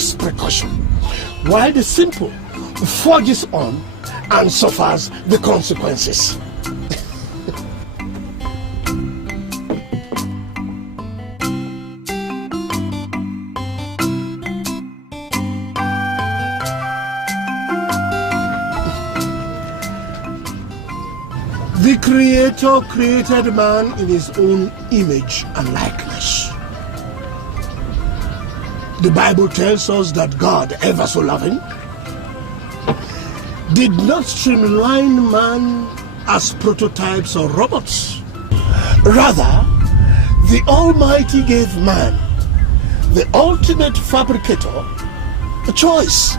takes precaution, while the simple forges on and suffers the consequences. The Creator created man in his own image and likeness. The Bible tells us that God, ever so loving, did not streamline man as prototypes or robots. Rather, the Almighty gave man, the ultimate fabricator, a choice.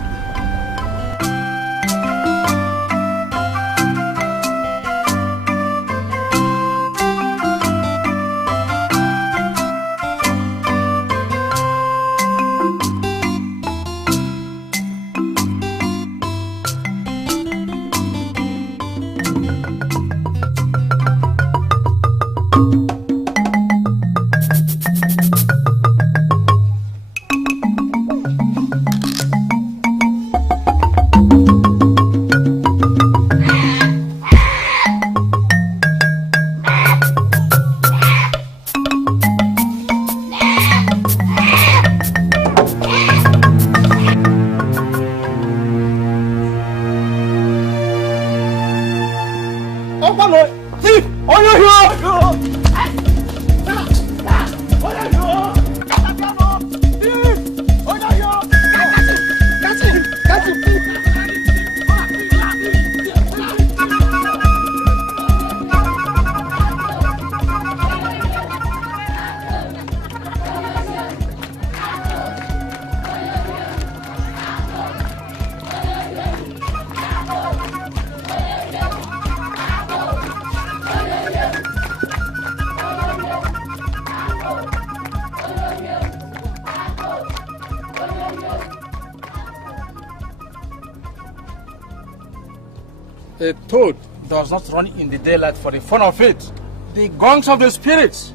A toad does not run in the daylight for the fun of it. The gongs of the spirits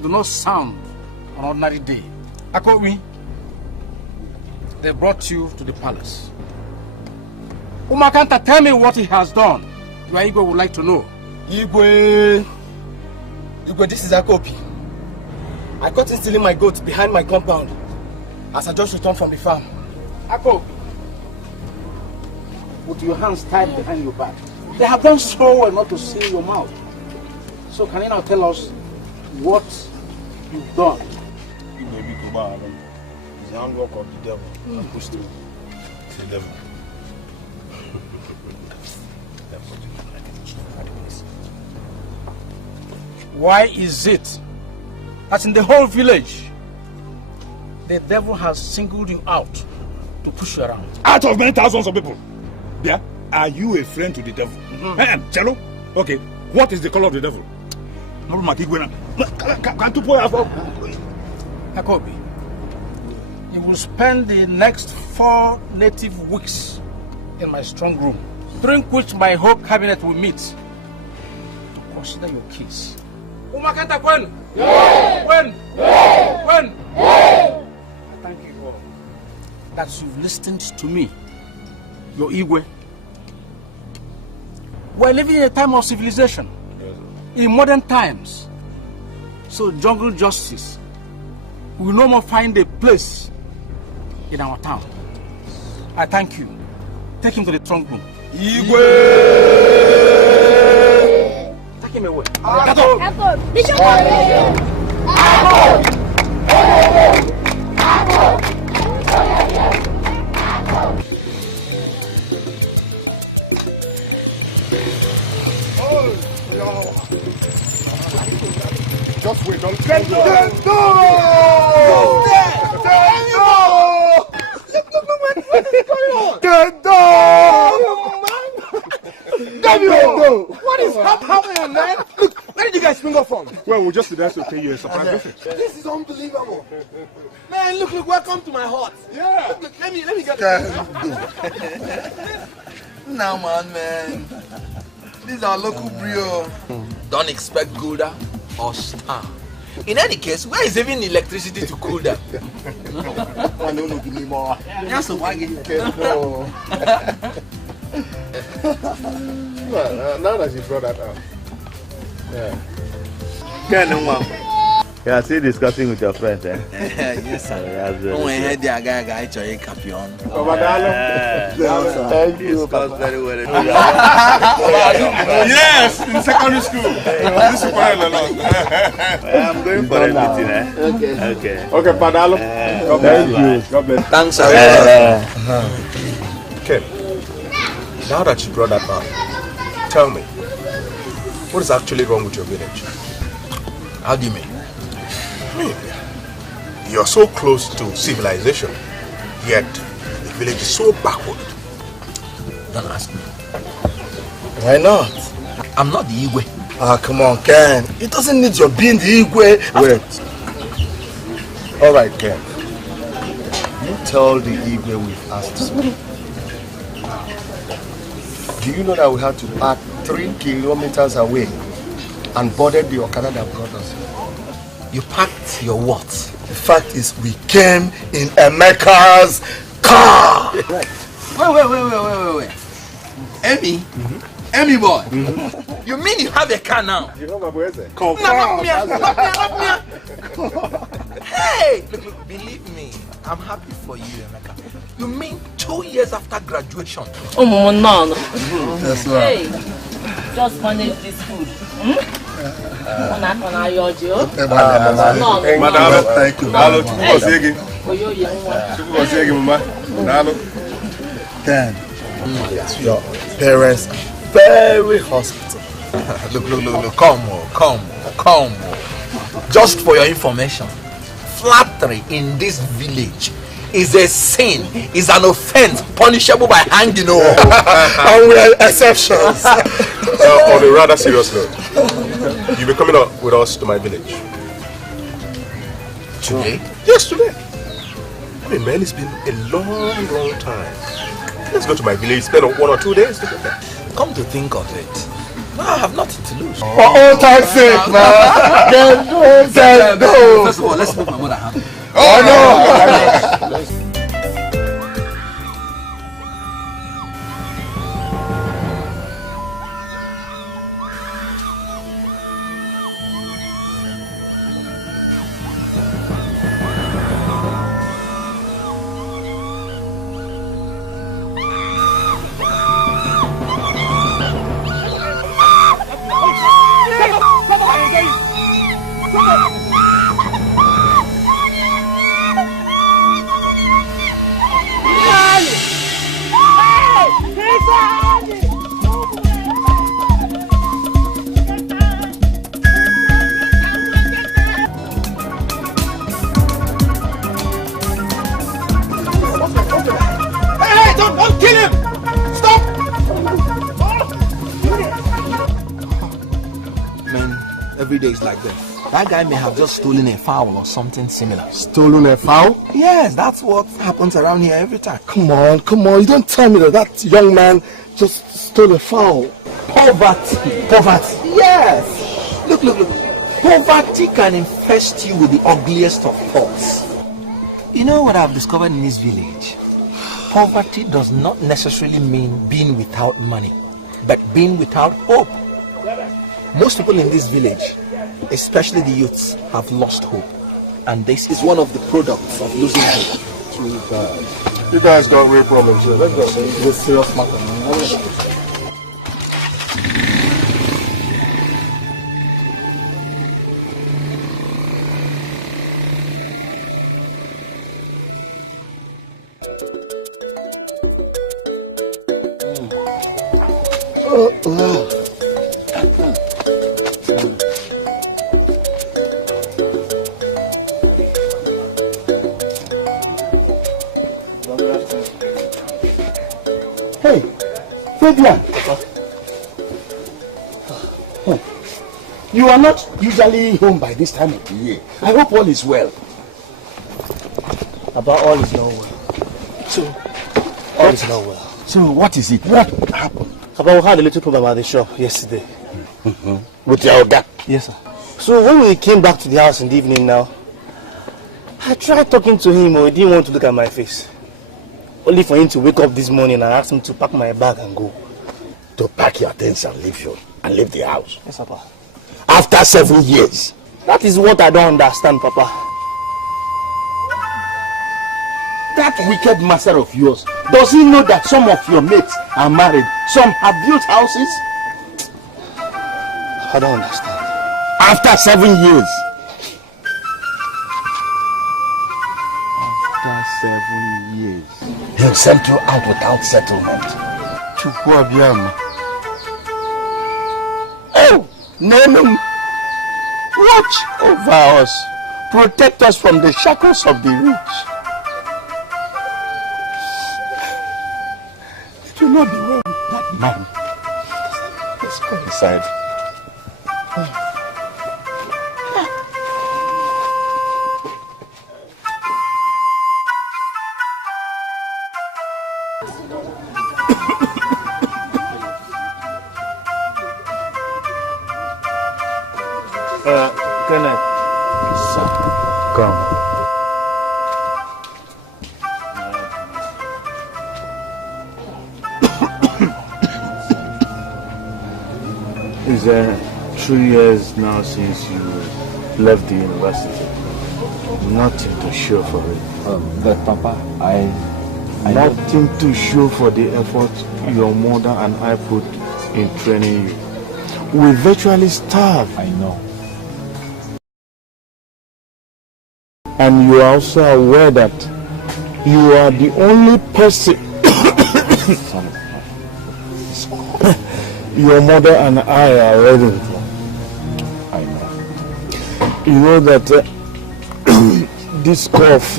do not sound on an ordinary day. Akowi, they brought you to the palace. Umakanta, tell me what he has done. Your Igwe would like to know. Igwe, this is Akopi. I caught him stealing my goat behind my compound as I just returned from the farm. Akopi, with your hands tied behind your back. They have done so well not to see your mouth. So can you now tell us what you've done? It's the handwork of the devil. It's the devil. Why is it that in the whole village the devil has singled you out to push you around? Out of many thousands of people. Yeah? Are you a friend to the devil? Cello? Okay. What is the color of the devil? Jacobi, you will spend the next 4 native weeks in my strong room, during which my whole cabinet will meet to consider your case. Umakanta when? When? Thank you all that you've listened to me. Your Igwe. We're living in a time of civilization, in modern times. So jungle justice will no more find a place in our town. I thank you. Take him to the trunk room. Igwe! Take him away. Just wait, don't What is happening, man? Look, where did you guys spring up from? Well, we'll just be there to pay you a surprise visit. This is unbelievable. Man, look, welcome to my hut. Yeah. Look, let me get it. Now, man. This is our local brio. Don't expect Gouda or Star. In any case, where is even electricity to cool that? Yes, now that you brought that up. Yeah. Yeah, still discussing with your friends, eh? Yes, sir. Oh, I had the guy Capion. Thank you. Very well. Yes, in secondary school. This is I'm going for a meeting, eh? Okay, Padalo. God bless you. God bless. Thanks, Okay. Now that you brought that up, tell me, what is actually wrong with your village? How do you mean? You're so close to civilization, yet the village is so backward. Don't ask me. Why not? I'm not the Igwe. Ah, come on, Ken. It doesn't need your being the Igwe. Wait. All right, Ken. You tell the Igwe we've asked to speak. Do you know that we had to park 3 kilometers away and boarded the Okada that brought us here? You packed your what? The fact is, we came in Emeka's car. Right. Wait. Emmy? Emmy boy? You mean you have a car now? You know my boy is Not me. Hey! Look, believe me, I'm happy for you, Emeka. You mean 2 years after graduation? Oh, no. That's right. Hey, just manage this food. Kanayo, thank you. Ken, your parents are very hospitable. Look, come. Just for your information, flattery in this village is a sin, is an offense punishable by hanging. And we are exceptions. On a rather serious note, you'll be coming up with us to my village. Today? Yes, today. I mean, man, it's been a long time. Let's go to my village, spend 1 or 2 days together. Come to think of it, I have nothing to lose. For all time's sake, man. Get go. First of all, let's make my mother happy. Oh, no. Every day is like that. That guy may have just stolen a fowl or something similar. Stolen a fowl? Yes, that's what happens around here every time. Come on. You don't tell me that young man just stole a fowl. Poverty. Yes. Look. Poverty can infest you with the ugliest of thoughts. You know what I've discovered in this village? Poverty does not necessarily mean being without money, but being without hope. Most people in this village, especially the youths, have lost hope. And this is one of the products of losing hope. You guys got real problems here. Let's go. It's a serious matter, man. Hey, Fabian. You are not usually home by this time of the year. I hope all is well. About all is not well. So, All is not well. So what is it? What happened? About we had a little problem at the shop yesterday. With your guy? Yes, sir. So when we came back to the house in the evening now, I tried talking to him, but he didn't want to look at my face. Only for him to wake up this morning and ask him to pack my bag and go. To pack your things and leave the house? Yes, Papa. After 7 years? That is what I don't understand, Papa. That wicked master of yours, does he know that some of your mates are married? Some have built houses? I don't understand. After 7 years? After 7 years. He'll send you out without settlement. Oh, Nenum, watch over us. Protect us from the shackles of the rich. It will not be well with that man. Let's go inside. Kenneth. Sir, come. It's 3 years now since you left the university. Nothing to show for it. But Papa, I Nothing to show for the effort your mother and I put in training you. We virtually starved. I know. And you are also aware that you are the only person your mother and I are ready for. I know. You know that this cough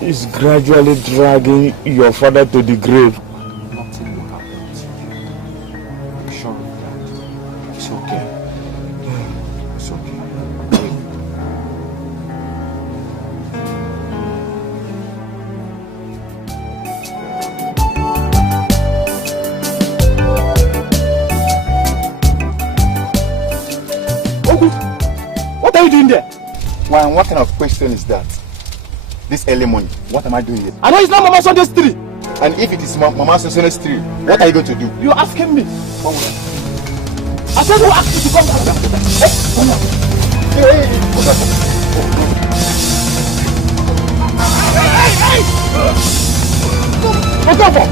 is gradually dragging your father to the grave. Nothing will happen to you. I'm sure of that. It's okay. It's okay. What are you doing there? Juan, what kind of question is that? This early morning, what am I doing here? I know it's not Mama Sunday's tree. And if it is Mama Sunday's tree, what are you going to do? You're asking me. I said who asked you to come back? Hey, Okonkwo,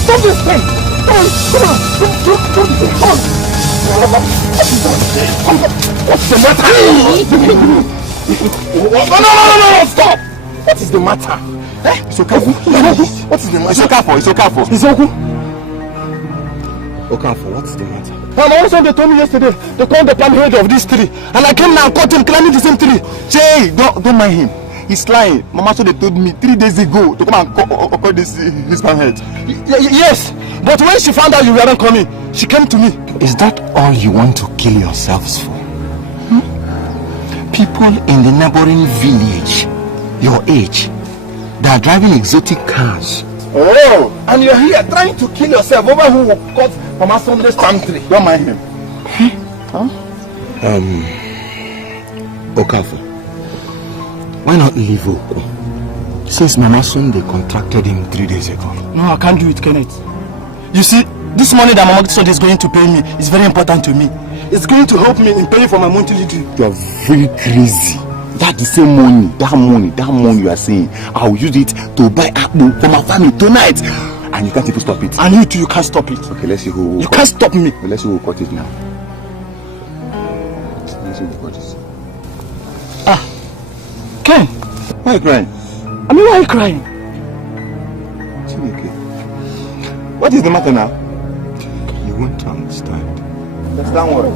stop this thing! Come on! What's the matter? No, stop! What is the matter? It's okay. What is the matter? It's okay. It's okay. Okonkwo, what is the matter? My also they told me yesterday they called the palm head of this tree, and I came now and caught him climbing the same tree. Jay, don't mind him. He's lying. Mama so they told me 3 days ago to come and call this his palm head. Yes, but when she found out you weren't coming, she came to me. Is that all you want to kill yourselves for? People in the neighboring village, your age, they are driving exotic cars. Oh, and you're here trying to kill yourself over who caught Mama Sunday's palm tree. Don't mind him. Huh? Okonkwo, Why not leave Oku? Since Mama Sunday contracted him 3 days ago. No, I can't do it, Kenneth. You see, this money that Mama Sunday is going to pay me is very important to me. It's going to help me in paying for my monthly due. you are very crazy. That the same money, that money you are saying, I will use it to buy apple for my family tonight. And you can't even stop it. And you too, you can't stop it. Okay, let's see who. You can't stop me. Let's see who cut it now. Let's see who cut it. Ken, Why are you crying? I mean, why are you crying? Chineke. What is the matter now? You won't understand. Don't worry.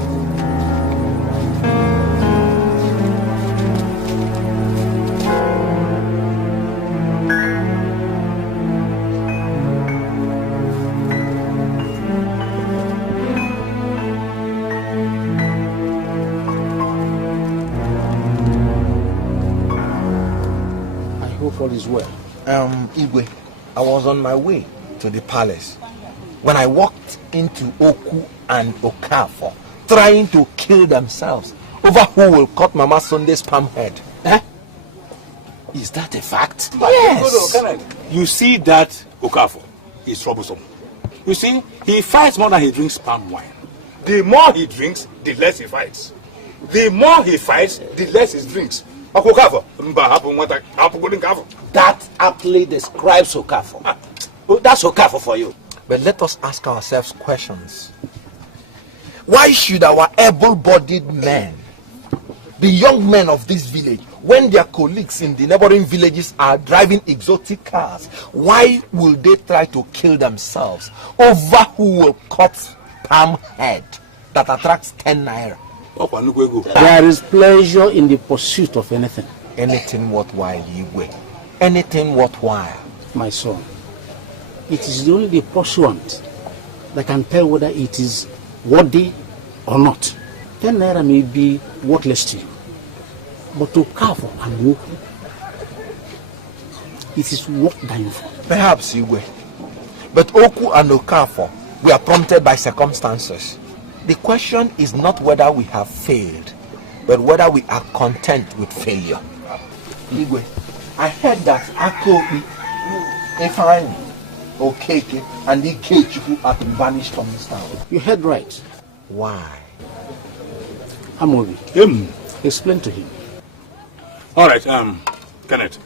All is well. Igwe, I was on my way to the palace when I walked into Oku and Okafor trying to kill themselves over who will cut Mama Sunday's palm head. Eh? Is that a fact? Yes. You see that Okafor is troublesome. You see, he fights more than he drinks palm wine. The more he drinks, the less he fights. The more he fights, the less he drinks. That aptly describes Okafor. That's Okafor for you. But let us ask ourselves questions. Why should our able-bodied men, the young men of this village, when their colleagues in the neighboring villages are driving exotic cars, why will they try to kill themselves over who will cut palm head that attracts 10 naira? There is pleasure in the pursuit of anything. Anything worthwhile, Igwe. Anything worthwhile. My son, it is only the pursuant that can tell whether it is worthy or not. 10 naira may be worthless to you, but to Okafor and Oku, it is worth dying for. Perhaps, Igwe. But Oku and Okafor were prompted by circumstances. The question is not whether we have failed, but whether we are content with failure. Igwe, I heard that Akobi, Ifeanyi, Okeke, and Ikechuku are to be banished from this town. You heard right. Why? Amobi, explain to him. All right, Kenneth.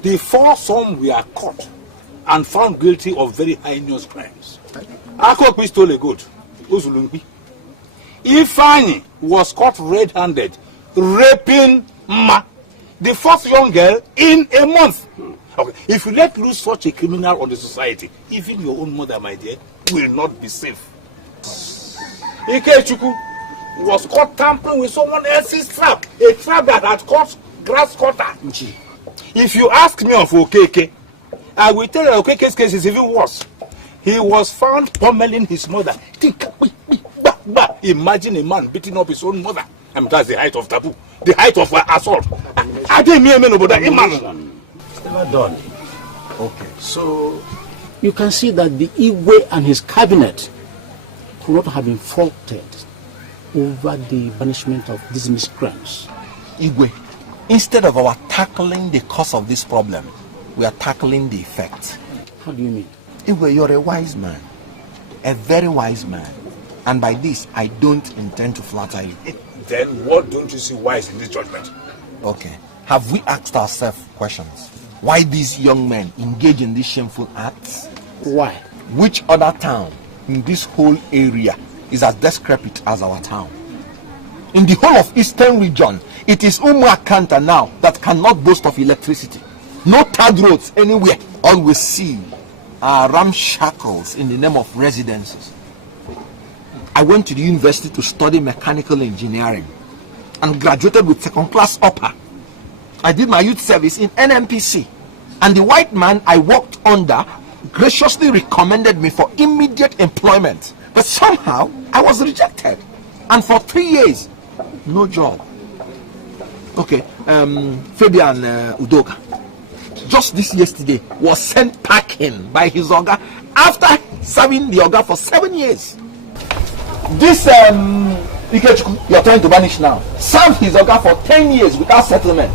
The foursome were caught and found guilty of very heinous crimes. Akobi stole a goat. Ifeanyi was caught red-handed, raping Ma, the first young girl, in a month. Okay, if you let loose such a criminal on the society, even your own mother, my dear, will not be safe. Ikechukwu was caught tampering with someone else's trap, a trap that had caught grass cutter. If you ask me of Okeke, I will tell you Okeke's case is even worse. He was found pummeling his mother. Imagine a man beating up his own mother. I mean, that's the height of taboo, the height of assault. I didn't mean about imagine. Still done. Okay, so you can see that the Igwe and his cabinet could not have been faulted over the banishment of these miscreants. Igwe, instead of our tackling the cause of this problem, we are tackling the effect. How do you mean? Igwe, you're a wise man, a very wise man, and by this I don't intend to flatter you. Then what don't you see wise in this judgment? Okay, have we asked ourselves questions? Why these young men engage in these shameful acts? Why? Which other town in this whole area is as decrepit as our town? In the whole of Eastern region, it is Umuakanta now that cannot boast of electricity. No third roads anywhere. All we see are ramshackles in the name of residences. I went to the university to study mechanical engineering and graduated with second-class upper. I did my youth service in NMPC, and the white man I worked under graciously recommended me for immediate employment. But somehow I was rejected, and for 3 years, no job. Okay, Fabian Udoka, just this yesterday, was sent packing by his Oga after serving the Oga for 7 years. This Ikechukwu you're trying to banish now served his Oga for 10 years without settlement.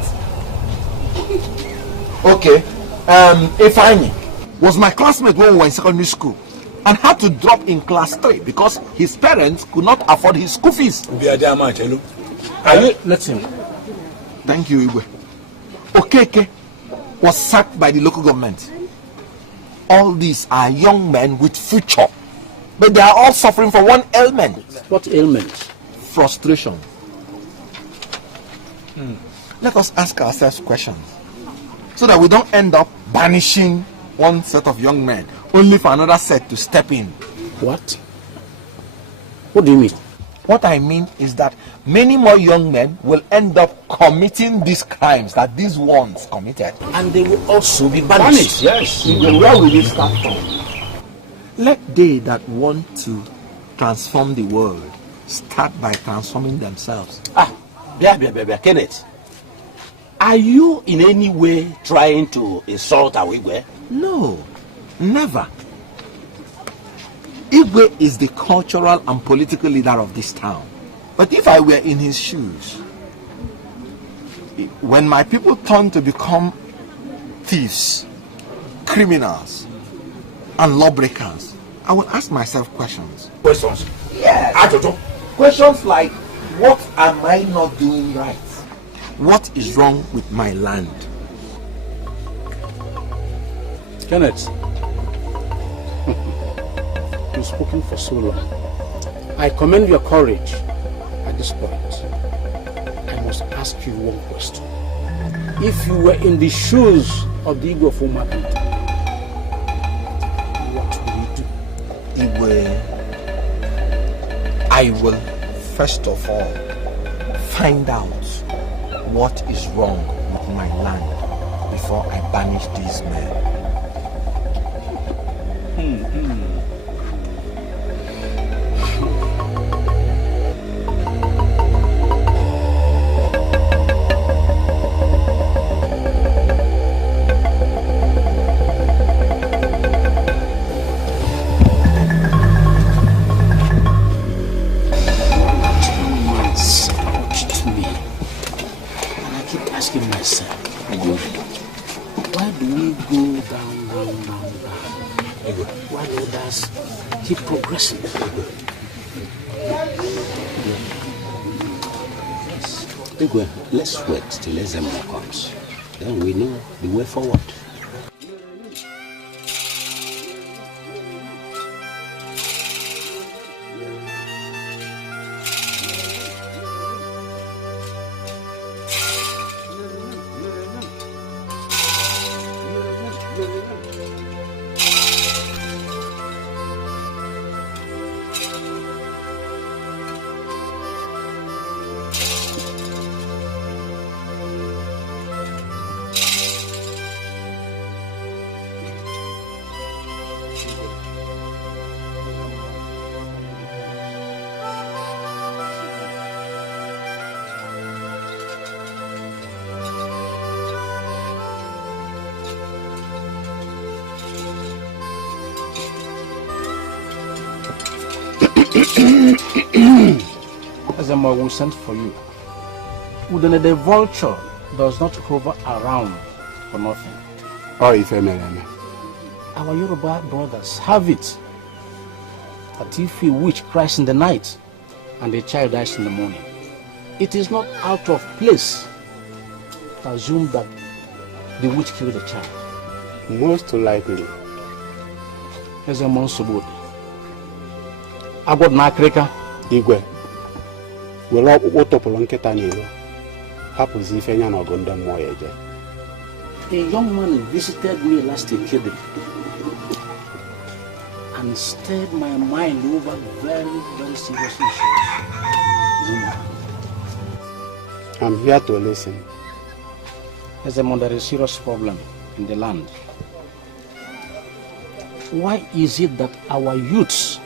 Okay, Ifeanyi was my classmate when we were in secondary school and had to drop in class 3 because his parents could not afford his school fees. Let's him. Thank you, Igwe. Okeke was sacked by the local government. All these are young men with future, but they are all suffering from one ailment. What ailment? Frustration. Let us ask ourselves questions so that we don't end up banishing one set of young men only for another set to step in. What? What do you mean? What I mean is that many more young men will end up committing these crimes that these ones committed. And they will also be banished. Yes. Where will we start from? Let they that want to transform the world start by transforming themselves. Kenneth, are you in any way trying to insult our Igwe? No, never. Igwe is the cultural and political leader of this town. But if I were in his shoes, when my people turn to become thieves, criminals, and lawbreakers, I will ask myself questions. Questions? Yes. Ajojo. Questions like, what am I not doing right? What is wrong with my land? Kenneth, you've spoken for so long. I commend your courage at this point. I must ask you one question. If you were in the shoes of the Igwe of Umakanta, what will you do? Igwe, I will first of all find out what is wrong with my land before I banish these men. Keep progressing. Igwe, let's wait till Ezemo comes. Then we know the way forward. Ezemo will send for you. Udene the vulture does not hover around for nothing. Oh, if I Our Yoruba brothers have it that if we witch cries in the night and the child dies in the morning, it is not out of place to assume that the witch killed the child. Most likely. Ezemo Nsogbu. Agwọ na akịrịka. Igwe, were ọkpụkpụ tọpụrụ nkịta n'ilo, hapụzi ife nya na ọgụ ndị mmụọ ya eje. A young man visited me last Ekede and stirred my mind over very, very serious issues. I'm here to listen. There is a serious problem in the land. Why is it that our youths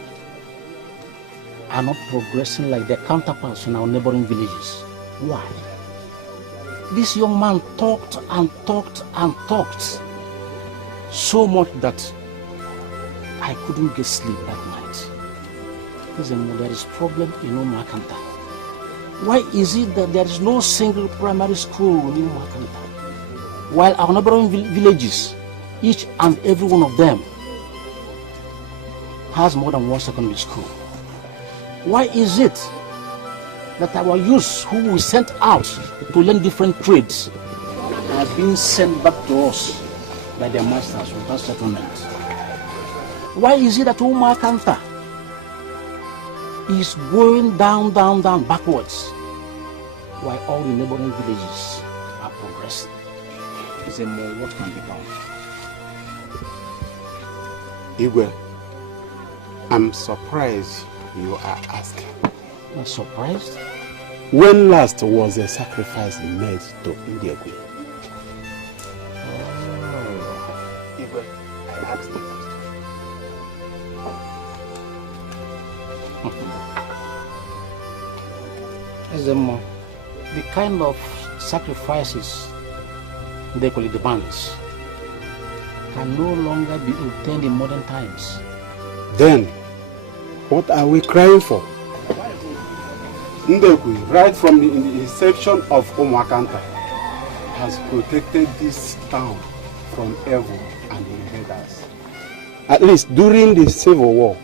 are not progressing like their counterparts in our neighboring villages? Why? This young man talked and talked and talked so much that I couldn't get sleep that night. There is problem in Umakanta. Why is it that there is no single primary school in Umakanta, while our neighboring villages, each and every one of them, has more than one secondary school? Why is it that our youths who we sent out to learn different trades are being sent back to us by their masters without settlement? Why is it that Umakanta is going down, backwards, while all the neighboring villages are progressing? Is there more what can be done? Igwe, I'm surprised you are asking. Not surprised? When last was a sacrifice made to Indiagwe? Igwe, I asked you. The kind of sacrifices they call it the bands can no longer be obtained in modern times. Then, what are we crying for? Ndekwe, right from the inception of Umuakanta, has protected this town from evil and invaders. At least during the Civil War,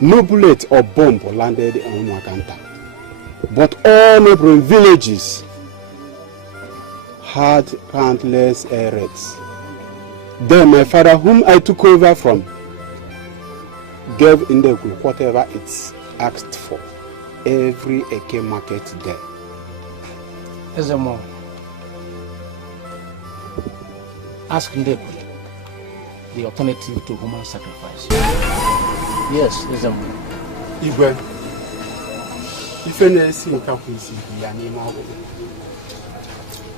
no bullet or bomb landed in Umuakanta. But all neighboring villages had countless air raids. Then my father, whom I took over from, gave Ndekwe whatever it's asked for. Every Eke market there. Ezemo, ask Ndekwe the alternative to human sacrifice. Yes, Ezemo. Igwe,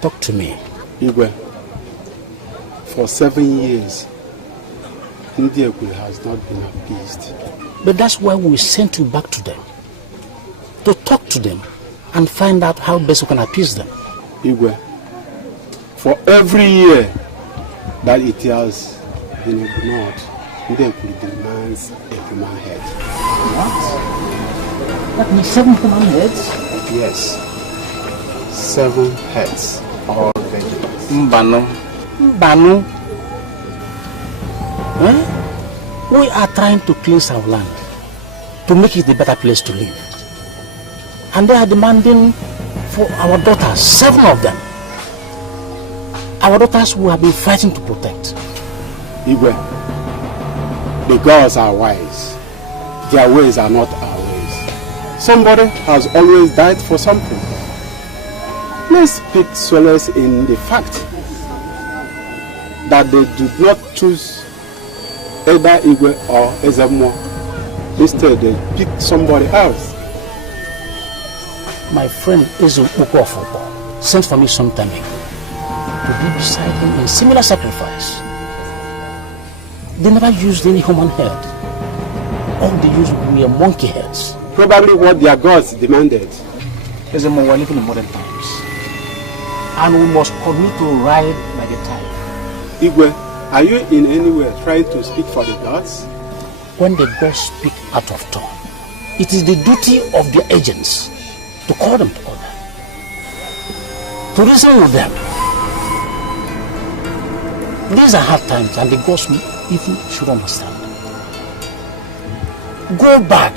talk to me. Igwe, for 7 years, Ndekwe has not been appeased. But that's why we sent you back to them. To talk to them and find out how best we can appease them. Igwe, for every year that it has been ignored, Ndekwe demands a human head. What? That means 7 human heads? Yes. 7 heads. All vengeance. Mbano. Huh? We are trying to cleanse our land, to make it a better place to live. And they are demanding for our daughters, 7 of them. Our daughters who have been fighting to protect. Igwe, the gods are wise. Their ways are not our ways. Somebody has always died for something. Let's pick solace in the fact that they did not choose either Igwe or Ezemo. Instead, they picked somebody else. My friend Edochie sent for me some time ago to be beside him in similar sacrifice. They never used any human head. All they used were monkey heads. Probably what their gods demanded. Ezemo, we are living in modern times, and we must continue to ride by the tide. Igwe, are you in any way trying to speak for the gods? When the gods speak out of turn, it is the duty of their agents to call them to order, to reason with them. These are hard times, and the gods even should understand. Go back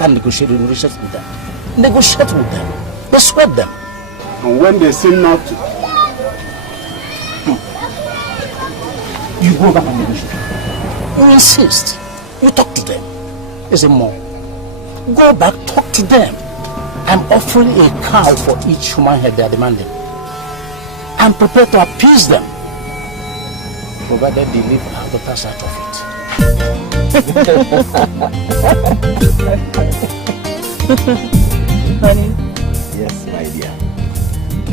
and negotiate with them. Negotiate with them. Persuade them. And when they seem not to, you go back and negotiate. You insist. You talk to them. Ezemo, go back, talk to them. I'm offering a cow for each human head they are demanding. I'm prepared to appease them, provided they leave our daughters out of it. Honey? Yes, my dear.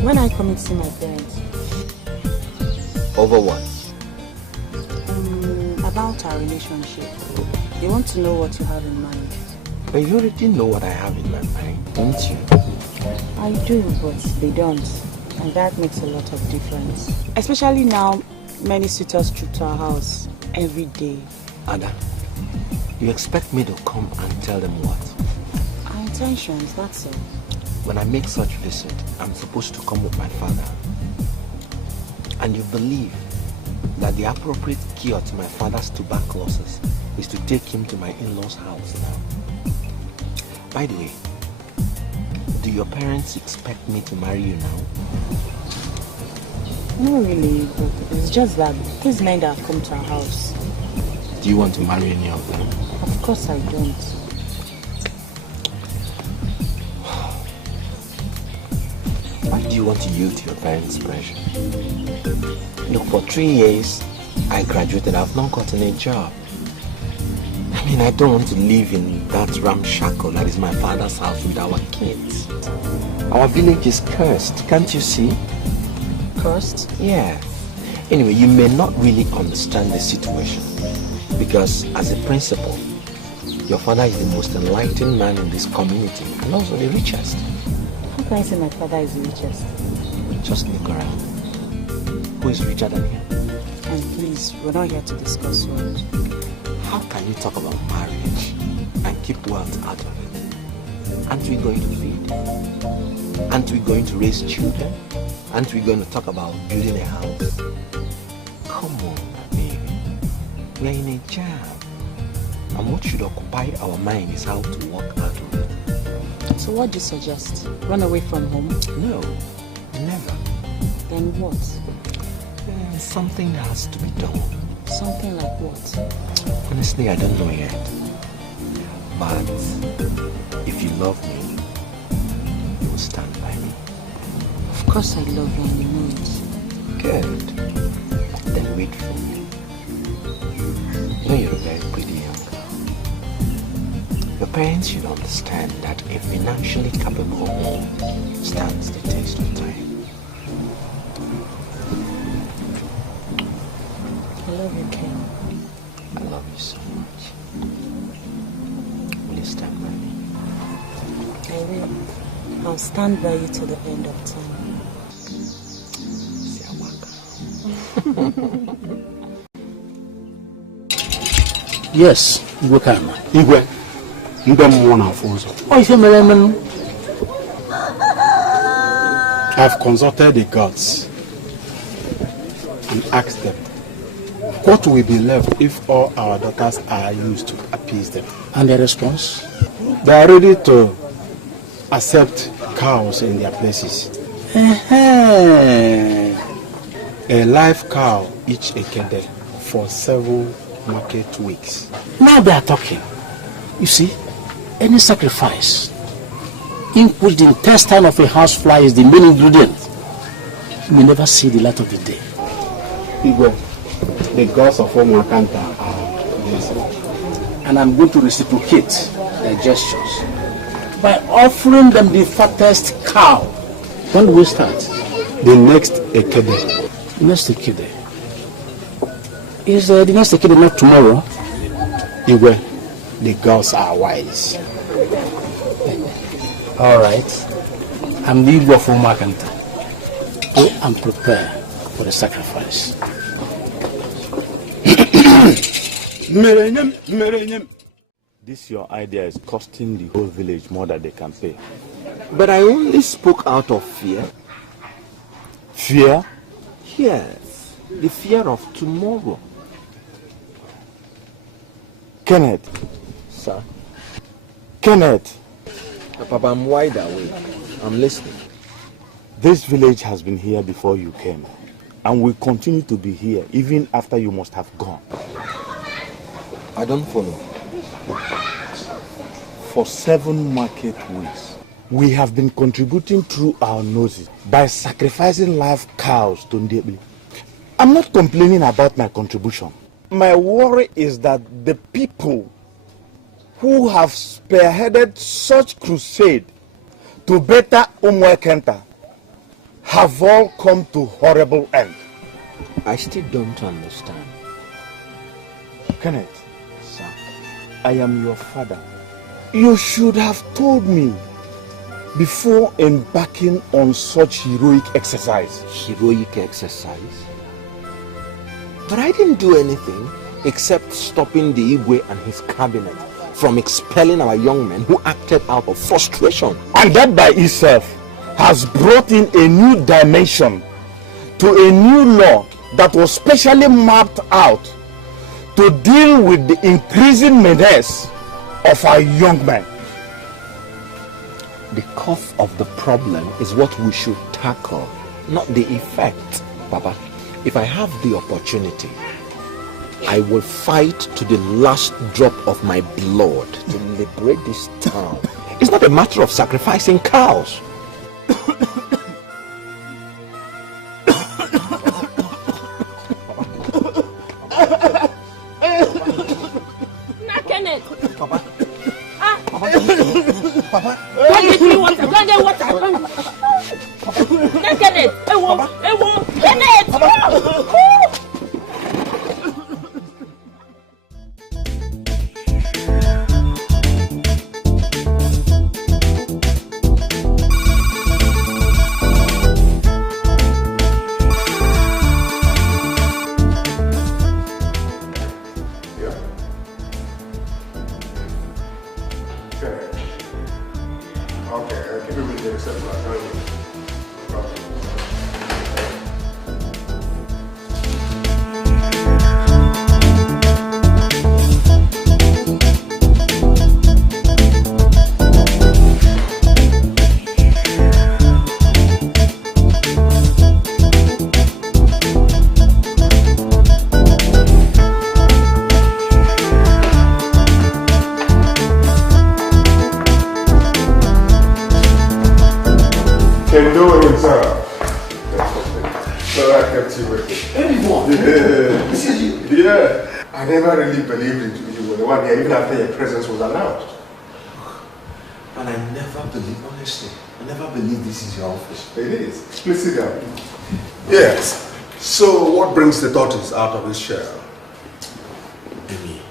When I come to see my parents? Over what? About our relationship. They want to know what you have in mind. But you already know what I have in my mind, don't you? I do, but they don't. And that makes a lot of difference. Especially now, many suitors troop to our house every day. Ada, you expect me to come and tell them what? Our intentions, that's all. When I make such visit, I'm supposed to come with my father. And you believe that the appropriate cure to my father's tuberculosis is to take him to my in-laws' house now. By the way, do your parents expect me to marry you now? No, really, but it's just that these men that have come to our house. Do you want to marry any of them? Of course I don't. Why do you want to yield to your parents' pressure? Look, for 3 years, I graduated. I've not gotten a job. I mean, I don't want to live in that ramshackle that is my father's house with our kids. Our village is cursed, can't you see? Cursed? Yeah. Anyway, you may not really understand the situation because as a principal, your father is the most enlightened man in this community and also the richest. How can I say my father is the richest? Just look around. Who is richer than him? And please, we're not here to discuss wealth. How can you talk about marriage and keep wealth out of it? Aren't we going to feed? Aren't we going to raise children? Aren't we going to talk about building a house? Come on, baby. We're in a jam. And what should occupy our mind is how to work out of it. So what do you suggest? Run away from home? No, never. Then what? Something has to be done. Something like what? Honestly, I don't know yet. But if you love me, you will stand by me. Of course I love you and you know it. Good. Then wait for me. You know you're a very pretty young girl. Your parents should understand that a financially capable home stands the test of time. I love you, Ken. I love you so much. Will you stand by me? I will. I'll stand by you till the end of time. Yes, Igwe Kama. Igwe, ndị mmụọ na-afụ ụzọ. I've consulted the gods and asked them, what will be left if all our daughters are used to appease them? And their response? They are ready to accept cows in their places. A live cow each ekede for 7 market weeks. Now they are talking. You see, any sacrifice in which the intestine of a housefly is the main ingredient, you will never see the light of the day. Igwe, the gods of Omakanta are blessed. And I'm going to reciprocate their gestures by offering them the fattest cow. When do we start? The next ekede. Next Ekede. Is the next Ekede not tomorrow? Igwe, the gods are wise. All right. I'm the Igwe of Umakanta. Go and prepare for the sacrifice. This your idea is costing the whole village more than they can pay. But I only spoke out of fear. Fear? Yes, the fear of tomorrow. Kenneth. Sir? Kenneth. Papa, I'm wide awake. I'm listening. This village has been here before you came, and will continue to be here even after you must have gone. I don't follow. For 7 market weeks, we have been contributing through our noses by sacrificing live cows to Ndebili. I'm not complaining about my contribution. My worry is that the people who have spearheaded such crusade to better Umwekenta have all come to horrible end. I still don't understand. Kenneth, sir, I am your father. You should have told me before embarking on such heroic exercise. Heroic exercise? But I didn't do anything except stopping the Igwe and his cabinet from expelling our young men who acted out of frustration. And that by itself has brought in a new dimension to a new law that was specially mapped out to deal with the increasing menace of our young men. The cause of the problem is what we should tackle, not the effect. Papa, if I have the opportunity, I will fight to the last drop of my blood to liberate this town. It's not a matter of sacrificing cows. Papa. Papa. Don't give me water. Don't get water. Don't get it. Kenneth. Anyone? This is you? Yeah. I never really believed you were the one here, even after your presence was announced. And I never believe, honestly, I never believe this is your office. It is. Please sit down. Yes. So, what brings the tortoise out of his shell? Amy,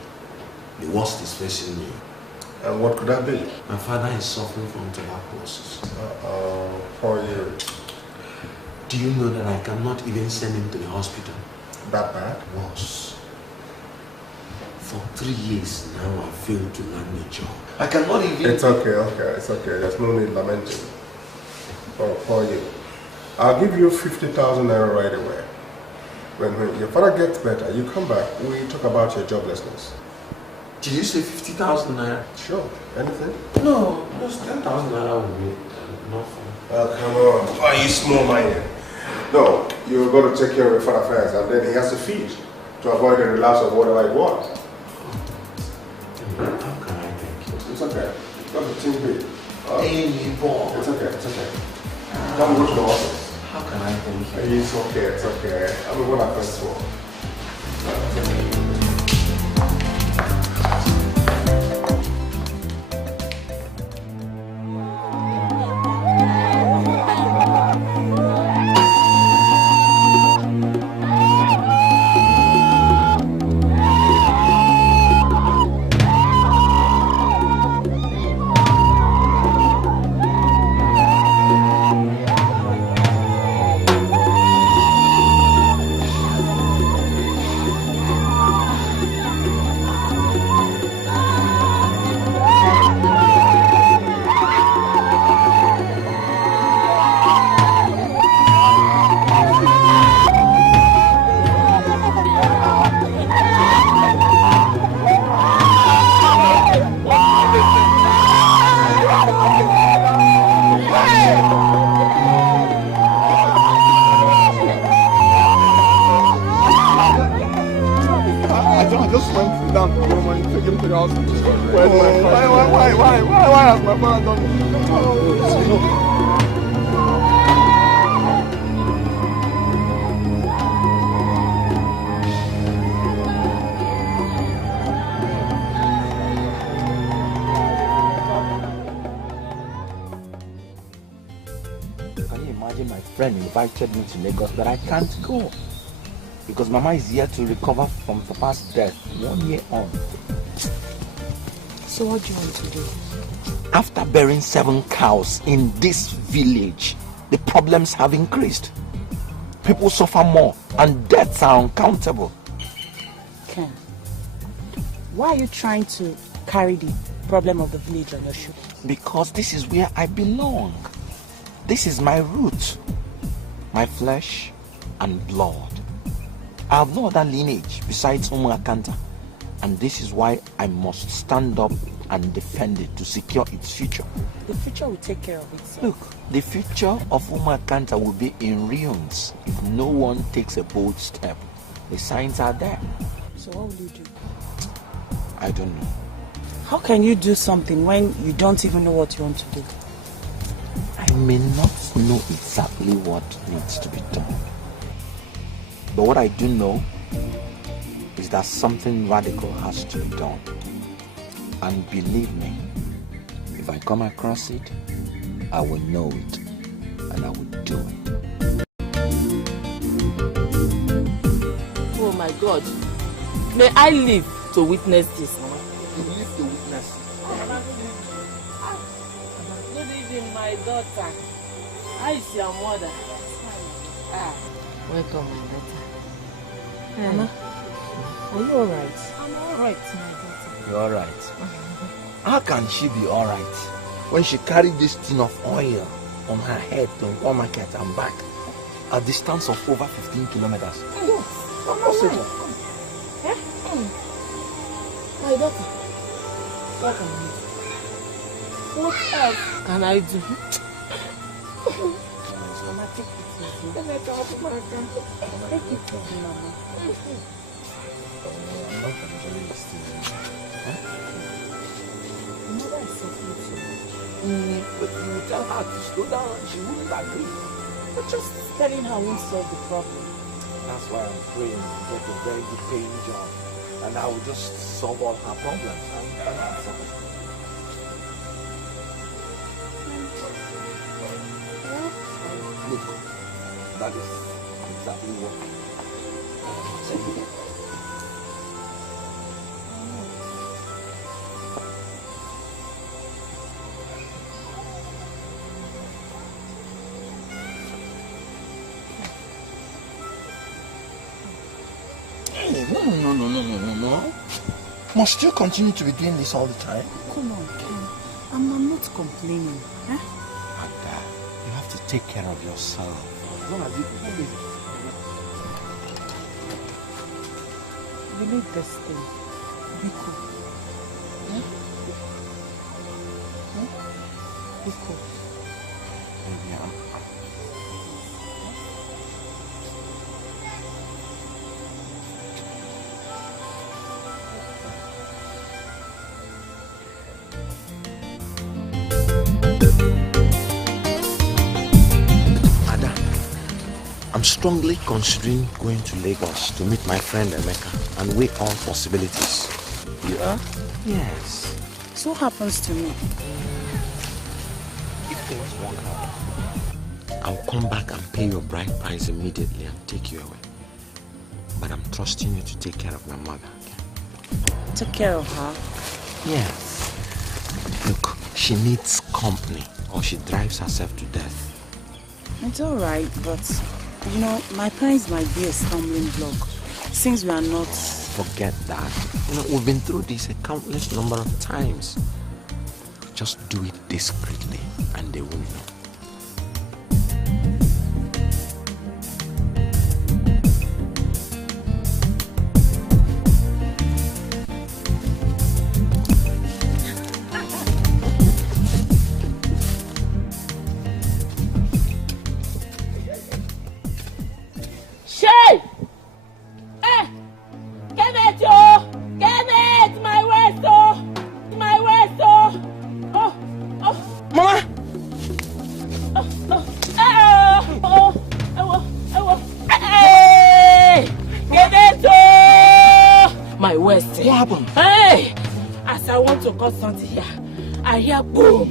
the worst is facing me. And what could that be? My father is suffering from tuberculosis. For you. Do you know that I cannot even send him to the hospital? That bad? Worse. For 3 years now, I failed to land a job. I cannot even... It's okay. There's no need lamenting. For you. I'll give you 50,000 naira right away. When your father gets better, you come back, we talk about your joblessness. Did you say 50,000 naira? Sure. Anything? No, just 10,000 naira would be enough. Oh, come on. Why are you small-minded? No, you're going to take care of your father first, and then he has to feed to avoid the relapse of whatever it was. How can I thank you? It's okay. Got the team paid. Amy, boy. It's okay. Come go to the office. How can I thank you? It's okay. I mean, what happens for? Invited me to Lagos, but I can't go because Mama is here to recover from Papa's death 1 year on. So what do you want to do? After burying 7 cows in this village, the problems have increased. People suffer more and deaths are uncountable. Ken, why are you trying to carry the problem of the village on your shoulders? Because this is where I belong. This is my root. My flesh and blood. I have no other lineage besides Umuakanta, and this is why I must stand up and defend it to secure its future. The future will take care of itself. Look, the future of Umuakanta will be in ruins if no one takes a bold step. The signs are there. So what will you do? I don't know. How can you do something when you don't even know what you want to do? I may not know exactly what needs to be done. But what I do know is that something radical has to be done. And believe me, if I come across it, I will know it and I will do it. Oh my God. May I live to witness this, Mama. You live to witness it. My daughter, how is your mother? Welcome, my daughter. Mama, are you alright? I'm alright, my daughter. You're alright. How can she be alright when she carried this tin of oil on her head to one market and back a distance of over 15 kilometers? Yes, I'm alright. My daughter, what can I do? What else can I do? Mama, take it easy. Take it easy, Mama. I'm not enjoying this thing. Mother is suffering too. But you tell her to slow down, she wouldn't agree. But just telling her won't solve the problem. pray and get a very good paying job. And I will just solve all her problems. And that's all. Look, that is exactly what I'm saying. No. Must you continue to be doing this all the time? Come on, Ken. I'm not complaining. Eh? Ada, you have to take care of yourself. As long as you need this thing. Be cool. Eh? Eh? Be cool. Yeah. I'm strongly considering going to Lagos to meet my friend Emeka and weigh all possibilities. You are? Yes. So what happens to me? If things work out, I'll come back and pay your bride price immediately and take you away. But I'm trusting you to take care of my mother. Okay? Take care of her? Yes. Look, she needs company or she drives herself to death. It's alright, but you know, my parents might be a stumbling block since we are not... Forget that. You know, we've been through this a countless number of times. Just do it discreetly and they won't know. Something here. I hear boom.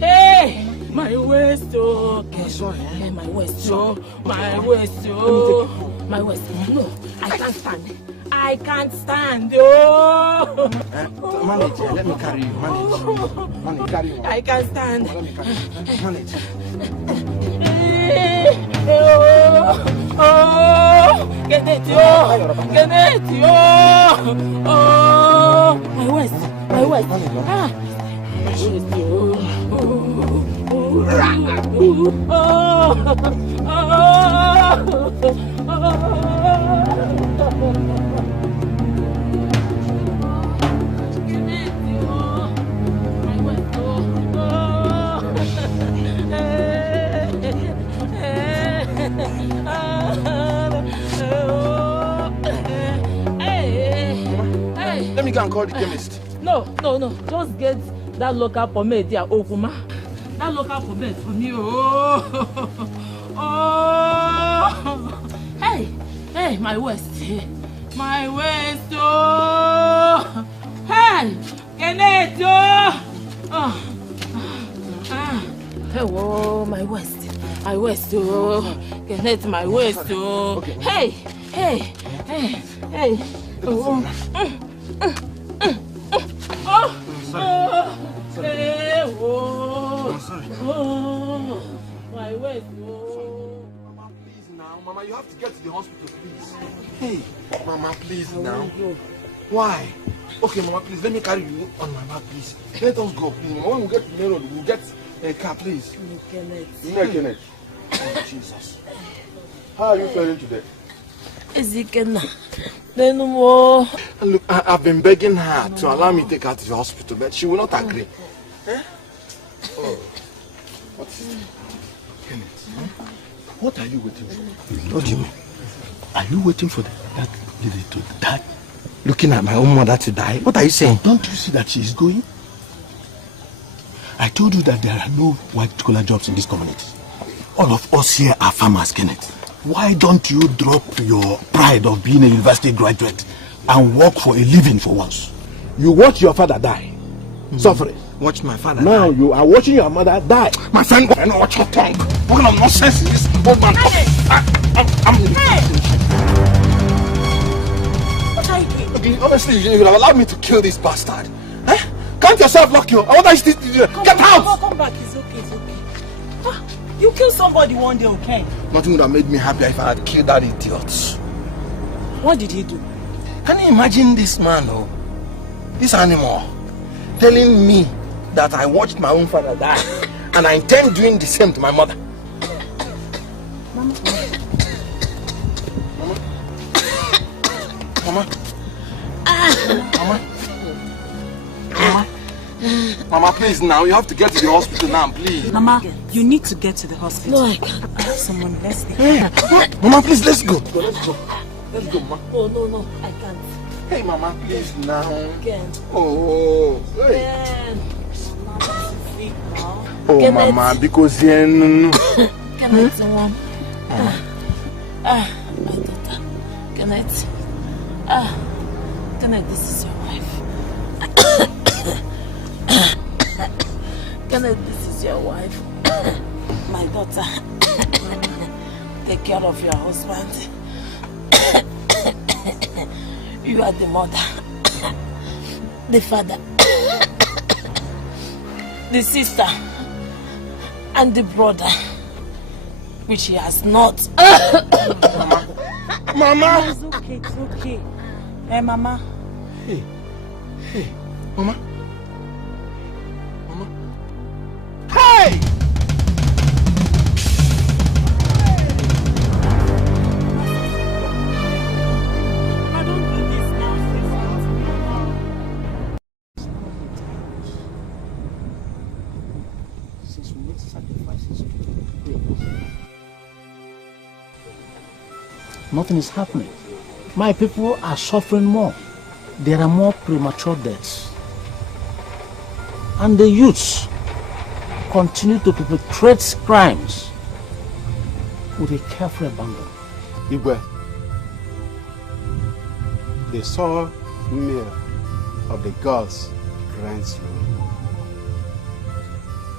Hey, my waist, oh. Sorry. Hey, my waist, oh. My waist, oh. My waist. No, I can't stand. I can't stand, oh. Manage, let me carry you. Manage, carry you. I can't stand. Let me carry you. Manage. Oh, get it, oh. Get it, oh. Oh, my waist. My wife. Ah. Let me go and call the chemist. No. Just get that local pomade there, Okuma. That local pomade for me. Oh. Hey, my waist. My waist. Oh. Hey, Kenneth. Oh. Oh, my waist. My waist. Oh. Kenneth, my waist. Oh. Okay. Hey. Oh. Oh, my waist. Mama, please now. Mama, you have to get to the hospital, please. Hey, Mama, please now. Why? Okay, Mama, please, let me carry you on my back, please. Let us go, please. When we get to the main road, we'll get a car, please. Kenneth. Oh, Jesus. How are you feeling today? Look, I've been begging her to allow me to take her to the hospital, but she will not agree. Oh. Kenneth, what are you waiting for? What do you mean? Are you waiting for that lady to die? Looking at my own mother to die? What are you saying? Don't you see that she is going? I told you that there are no white-collar jobs in this community. All of us here are farmers, Kenneth. Why don't you drop your pride of being a university graduate and work for a living for once? You watch your father die, suffering. Watch my father now die. You are watching your mother die. My friend, watch your tongue. What kind of nonsense is this old man? Hey. I'm What are you doing? Okay, honestly, you would have allowed me to kill this bastard. Eh? Can't yourself lock you? What are you still doing? Get out! Come back, it's okay, it's okay. Ah, you kill somebody one day, okay? Nothing would have made me happier if I had killed that idiot. What did he do? Can you imagine this man, this animal, telling me that I watched my own father die and I intend doing the same to my mother? Mama. Mama. Mama. Mama. Mama, please now. You have to get to the hospital now, please. Mama, you need to get to the hospital. No, I can't. I have someone. Let's stay. Hey, Mama, please, let's go. Let's go. Let's go, Mama. No, I can't. Hey, Mama, please now. Again. Oh, hey. Again. Mama, sick now. Oh, Kenneth. Mama, because no. Kenneth, my daughter. Kenneth. Kenneth, this is your wife. Kenneth, this is your wife. My daughter. Take care of your husband. You are the mother, the father, the sister, and the brother, which he has not. Mama! It's okay. Hey, Mama. Hey, Mama. Hey! Nothing is happening. My people are suffering more. There are more premature deaths. And the youths continue to perpetrate crimes with a careful abandon. Igwe, the sore mirror of the gods grinds low.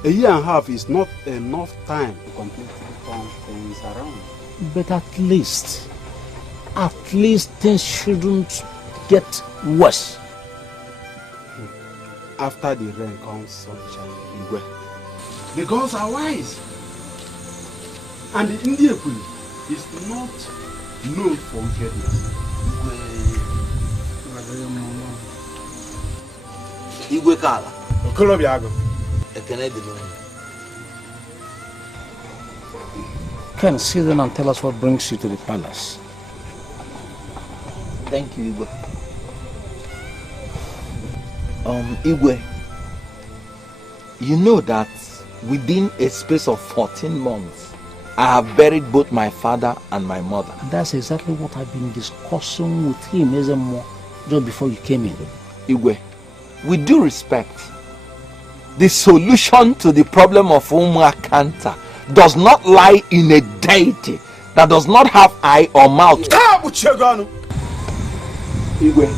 A year and a half is not enough time to completely turn things around. But at least things shouldn't get worse. After the rain comes sunshine, Igwe. The gods are wise. And the Indian is not known for wickedness. Igwe Kala. Okolobiago. Ken, sit down and tell us what brings you to the palace. Thank you, Igwe. Igwe, you know that within a space of 14 months, I have buried both my father and my mother. That's exactly what I've been discussing with him, Ezemo, just before you came in. Igwe, with due respect, the solution to the problem of Umuakanta does not lie in a deity that does not have eye or mouth. Igwe,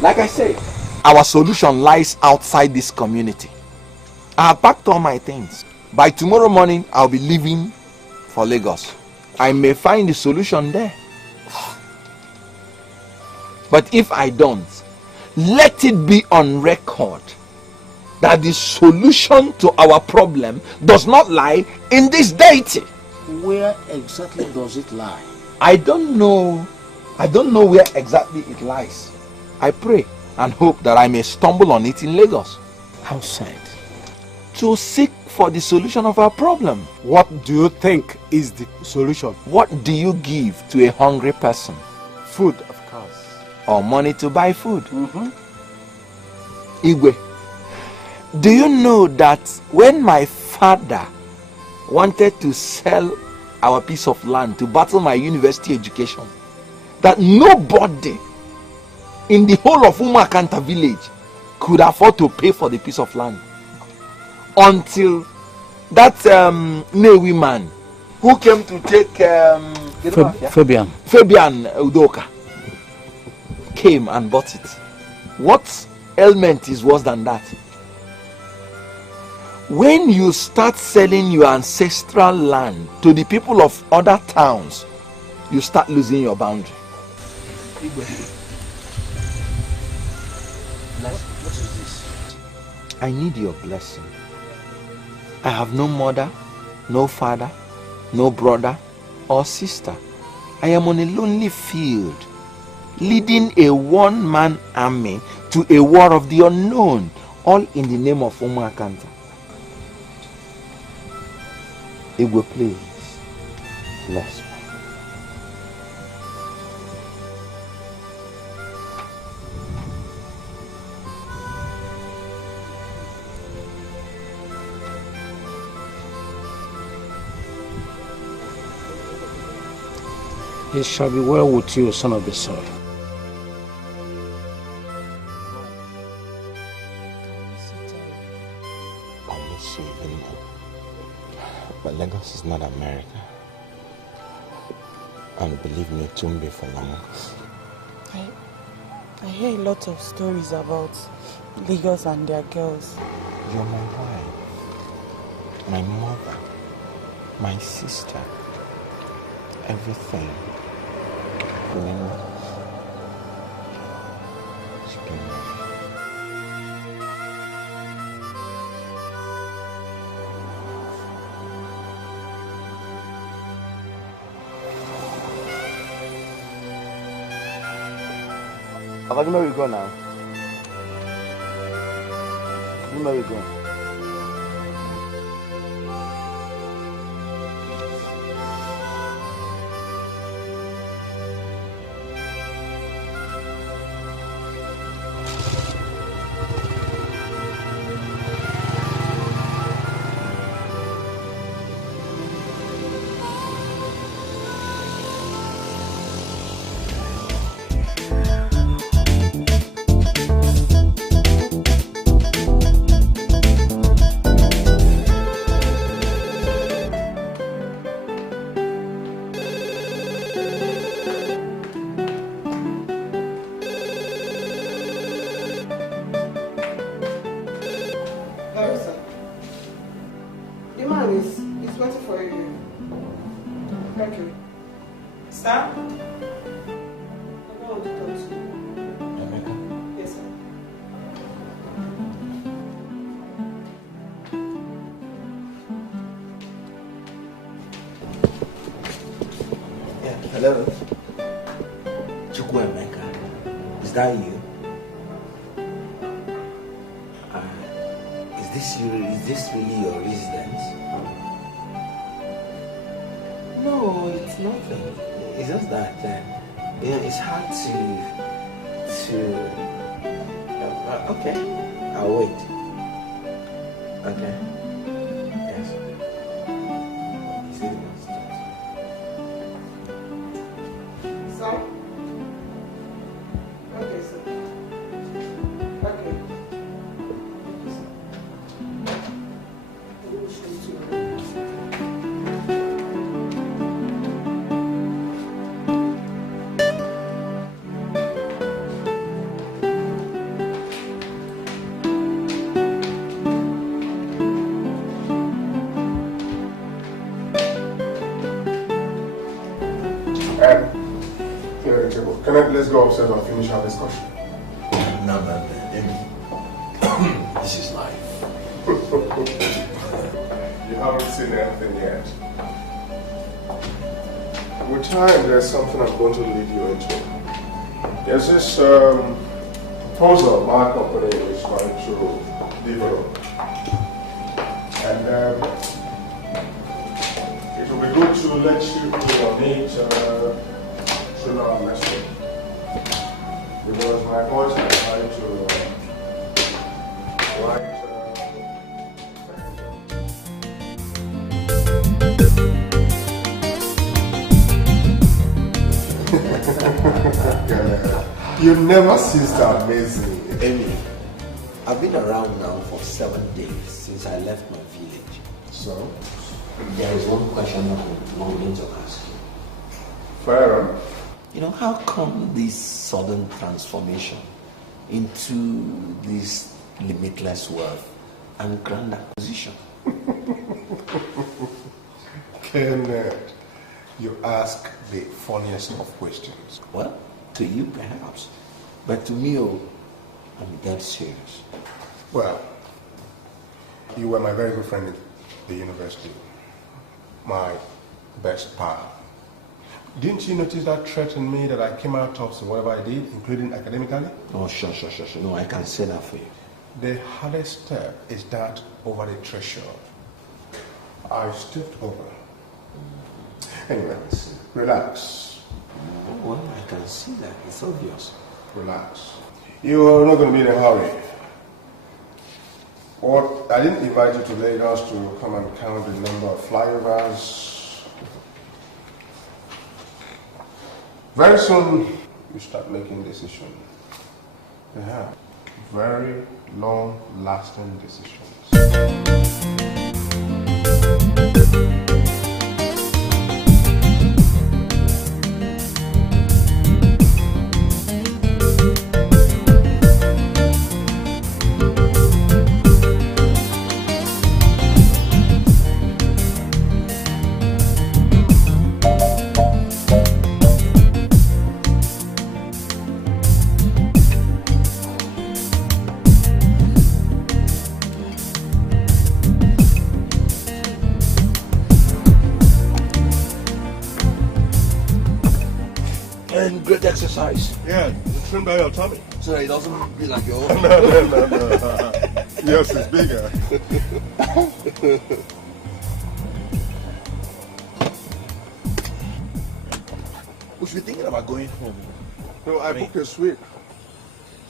like I say, our solution lies outside this community. I have packed all my things. By tomorrow morning, I'll be leaving for Lagos. I may find the solution there. But if I don't, let it be on record that the solution to our problem does not lie in this deity. Where exactly does it lie? I don't know where exactly it lies. I pray and hope that I may stumble on it in Lagos. Outside. To seek for the solution of our problem. What do you think is the solution? What do you give to a hungry person? Food, of course. Or money to buy food? Igwe, do you know that when my father wanted to sell our piece of land to battle my university education, that nobody in the whole of Umuakanta village could afford to pay for the piece of land until that Newi man who came to take Fabian Udoka came and bought it. What ailment is worse than that? When you start selling your ancestral land to the people of other towns, you start losing your boundary. What is this? I need your blessing. I have no mother, no father, no brother or sister. I am on a lonely field, leading a one-man army to a war of the unknown, all in the name of Umuakanta. Igwe, please, bless me. It shall be well with you, son of the soil. I miss you even more. But Lagos is not America. And believe me, it won't be for long. I hear a lot of stories about Lagos and their girls. You're my wife, my mother, my sister, everything. You know, Where we go now? Where we go? Hello? Chukwuemeka, is that you? Is this really your residence? No, it's nothing. It's just that it's hard to okay, I'll wait. Okay. Yes. Is it Sir? Okay, sir. Okay. Let's go upstairs and finish our discussion. No, this is life. You haven't seen anything yet. With time, there's something I'm going to lead you into. There's this proposal my company is trying to develop. And it will be good to let you meet through our message. Because my boys are trying to write you never cease to amaze me. Amy, I've been around now for 7 days since I left my village. So So? There is one question that I'm longing to ask you. Fair enough. You know, how come this sudden transformation into this limitless wealth and grand acquisition? Kenneth, you ask the funniest of questions. Well, to you perhaps, but to me, I'm dead serious. Well, you were my very good friend at the university. My best pal. Didn't you notice that threatened me that I came out tops in whatever I did, including academically? Oh, sure. No, I can say that for you. The hardest step is that over the threshold. I stepped over. Anyway, relax. Oh, well, I can see that. It's obvious. Relax. You are not going to be in a hurry. What, I didn't invite you to Lagos to come and count the number of flyovers. Very soon, you start making decisions. Yeah, very long-lasting decisions. Great exercise. Yeah, it's trimmed down your tummy. So that it doesn't be like your own. No. Yours is bigger. We should be thinking about going home. No, I booked a suite.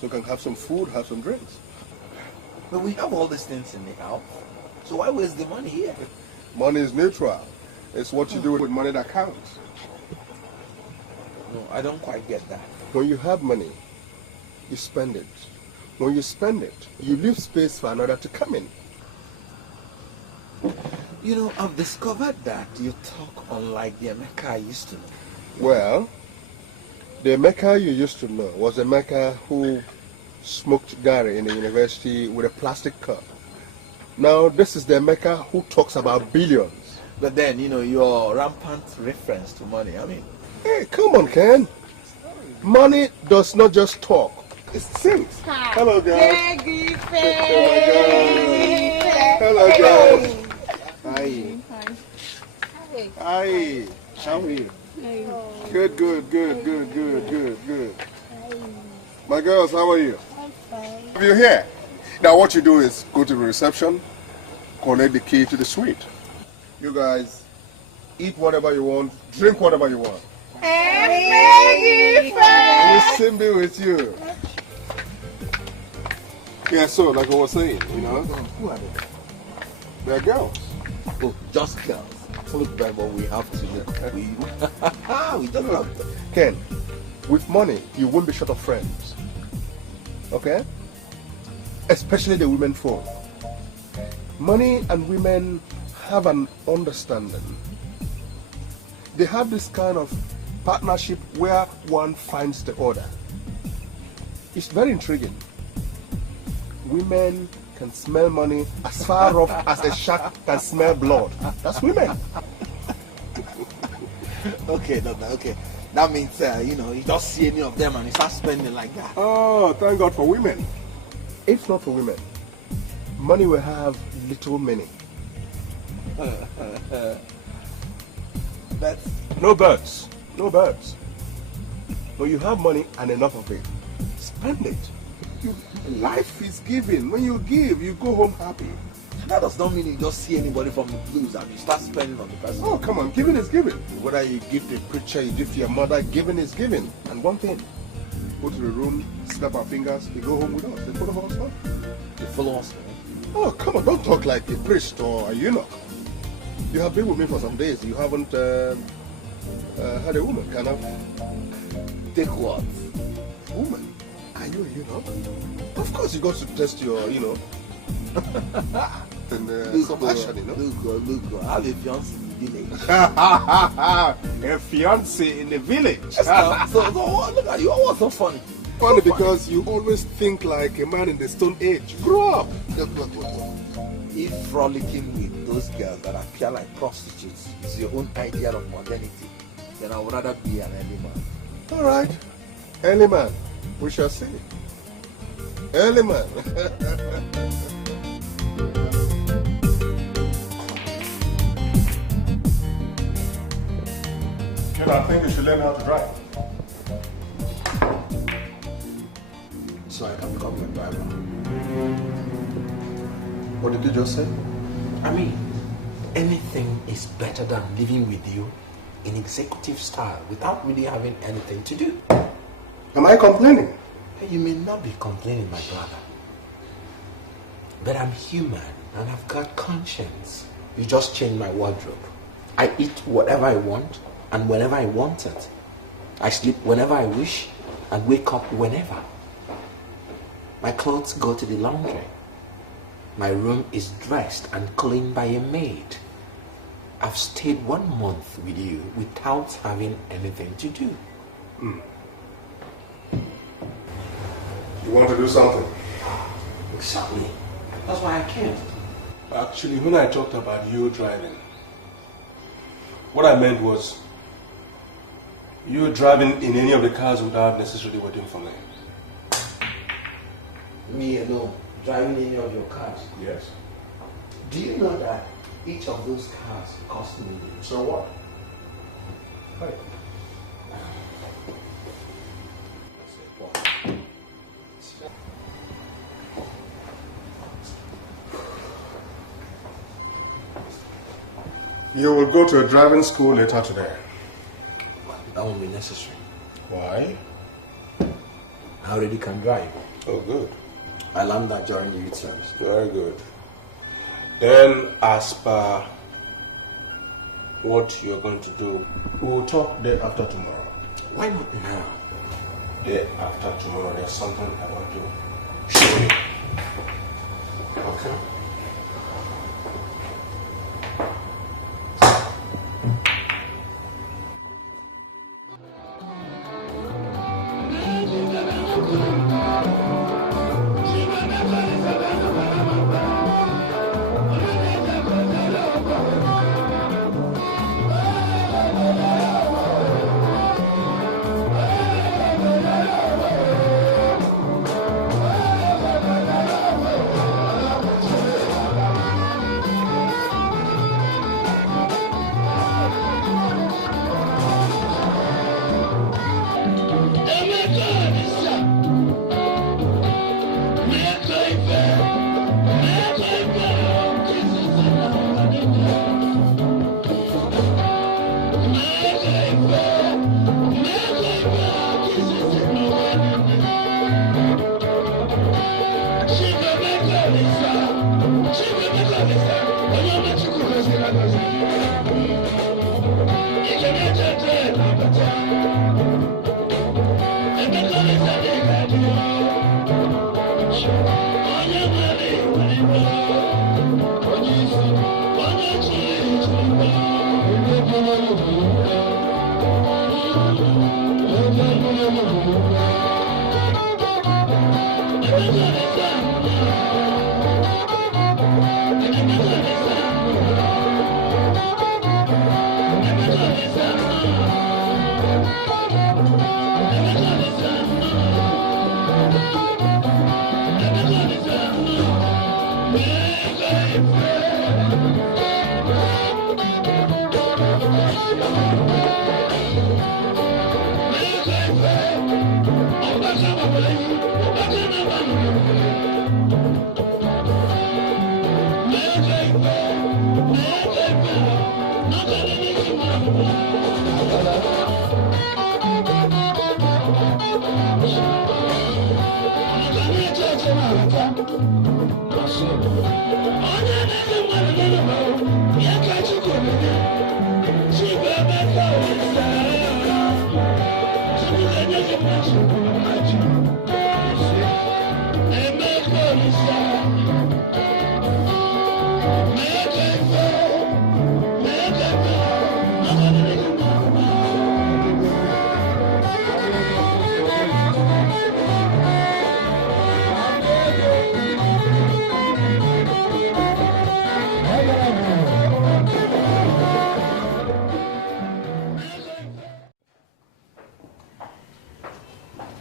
So you can have some food, have some drinks. But we have all these things in the house. So why waste the money here? Money is neutral. It's what you do with money that counts. No, I don't quite get that. When you have money, you spend it. When you spend it, you leave space for another to come in. You know, I've discovered that you talk unlike the Emeka I used to know. Well, the Emeka you used to know was a Emeka who smoked Gary in the university with a plastic cup. Now, this is the Emeka who talks about billions. But then, you know, your rampant reference to money, I mean... Hey, come on, Ken. Money does not just talk. It sings. Hi. Hello, guys. Hello, guys. Hi. Hi. How are you? Good. My girls, how are you? I'm fine. If you're here, now what you do is go to the reception, collect the key to the suite. You guys, eat whatever you want, drink whatever you want. We'll soon be with you. Yeah, so like I was saying, you know. Who are they? They're girls. Oh, just girls. Look back what we have to look. We don't have to. Ken, with money, you won't be short of friends. Okay? Especially the women folk. Money and women have an understanding. They have this kind of partnership where one finds the other. It's very intriguing. Women can smell money as far off as a shark can smell blood. That's women. Okay. That means, you know, you don't see any of them and you start spending like that. Oh, thank God for women. If not for women, money will have little meaning. But no birds. When you have money and enough of it, spend it. Life is giving. When you give, you go home happy. that does not mean you just see anybody from the blues and you start spending on the person. Oh, come on, giving is giving. Whether you give to a preacher, you give to your mother, giving is giving. And one thing, go to the room, snap our fingers, they go home with us. They follow us home. They follow us home? Oh, come on, don't talk like a priest or a eunuch. You have been with me for some days. You haven't had a woman, kind of. Take what? Woman? Are you a eunuch? Of course you got to test your, and some action, you know. Look, I have a fiance in the village. A fiance in the village. so look at you. What's so funny? Funny because you always think like a man in the Stone Age. Grow up. Look. If frolicking with those girls that appear like prostitutes is your own idea of modernity, then I would rather be an early man. All right, early man. We shall see. Early man. Kid, I think you should learn how to drive. So I can become your driver. What did you just say? I mean, anything is better than living with you in executive style without really having anything to do. Am I complaining? You may not be complaining, my brother. But I'm human and I've got conscience. You just changed my wardrobe. I eat whatever I want and whenever I want it. I sleep whenever I wish and wake up whenever. My clothes go to the laundry. My room is dressed and cleaned by a maid. I've stayed 1 month with you without having anything to do. You want to do something? Exactly. That's why I came. Actually, when I talked about you driving, what I meant was you driving in any of the cars without necessarily waiting for me. Me alone, driving any of your cars? Yes. Do you know that each of those cars cost millions? So what? Hey. You will go to a driving school later today. That won't be necessary. Why? I already can drive. Oh, good. I learned that during the youth service. Very good. Then, as per what you're going to do, we'll talk day after tomorrow. Why not now? Day after tomorrow, there's something I want to show you. Okay?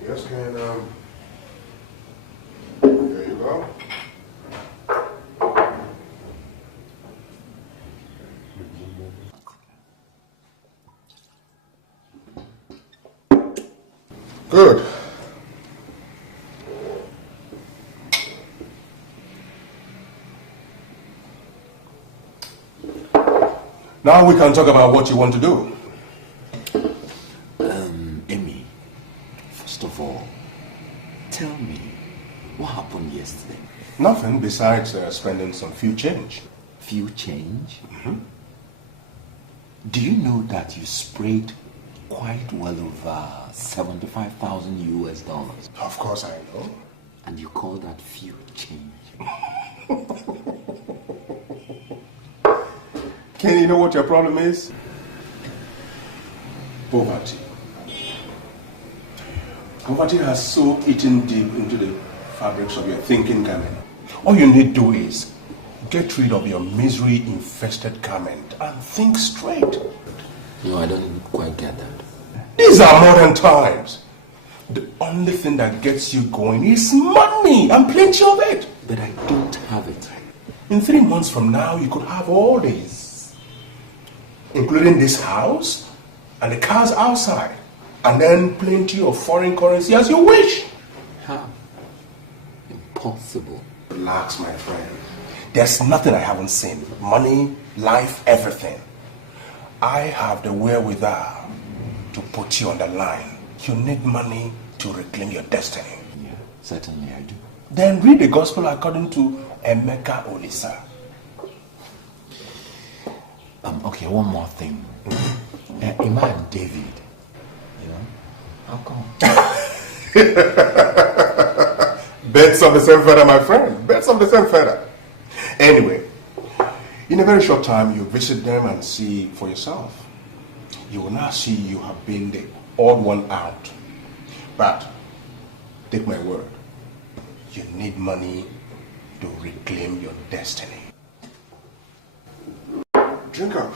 Yes, can there you go. Good. Now we can talk about what you want to do. Amy, first of all, tell me, what happened yesterday? Nothing besides spending some few change. Few change? Do you know that you sprayed quite well over 75,000 US dollars? Of course I know. And you call that few change? Kenny, you know what your problem is? Poverty. Poverty has so eaten deep into the fabrics of your thinking, Carmen. All you need to do is get rid of your misery-infested garment and think straight. No, I don't quite get that. These are modern times. The only thing that gets you going is money, and plenty of it. But I don't have it. In 3 months from now, you could have all these, including this house and the cars outside, and then plenty of foreign currency as you wish. How? Impossible. Relax, my friend. There's nothing I haven't seen. Money, life, everything. I have the wherewithal to put you on the line. You need money to reclaim your destiny. Yeah, certainly I do. Then read the gospel according to Emeka Olisa. Okay, one more thing. Emma and David, you know, how come? Birds of the same feather, my friend. Birds of the same feather. Anyway, in a very short time, you visit them and see for yourself. You will now see you have been the odd one out. But, take my word, you need money to reclaim your destiny. Drink up.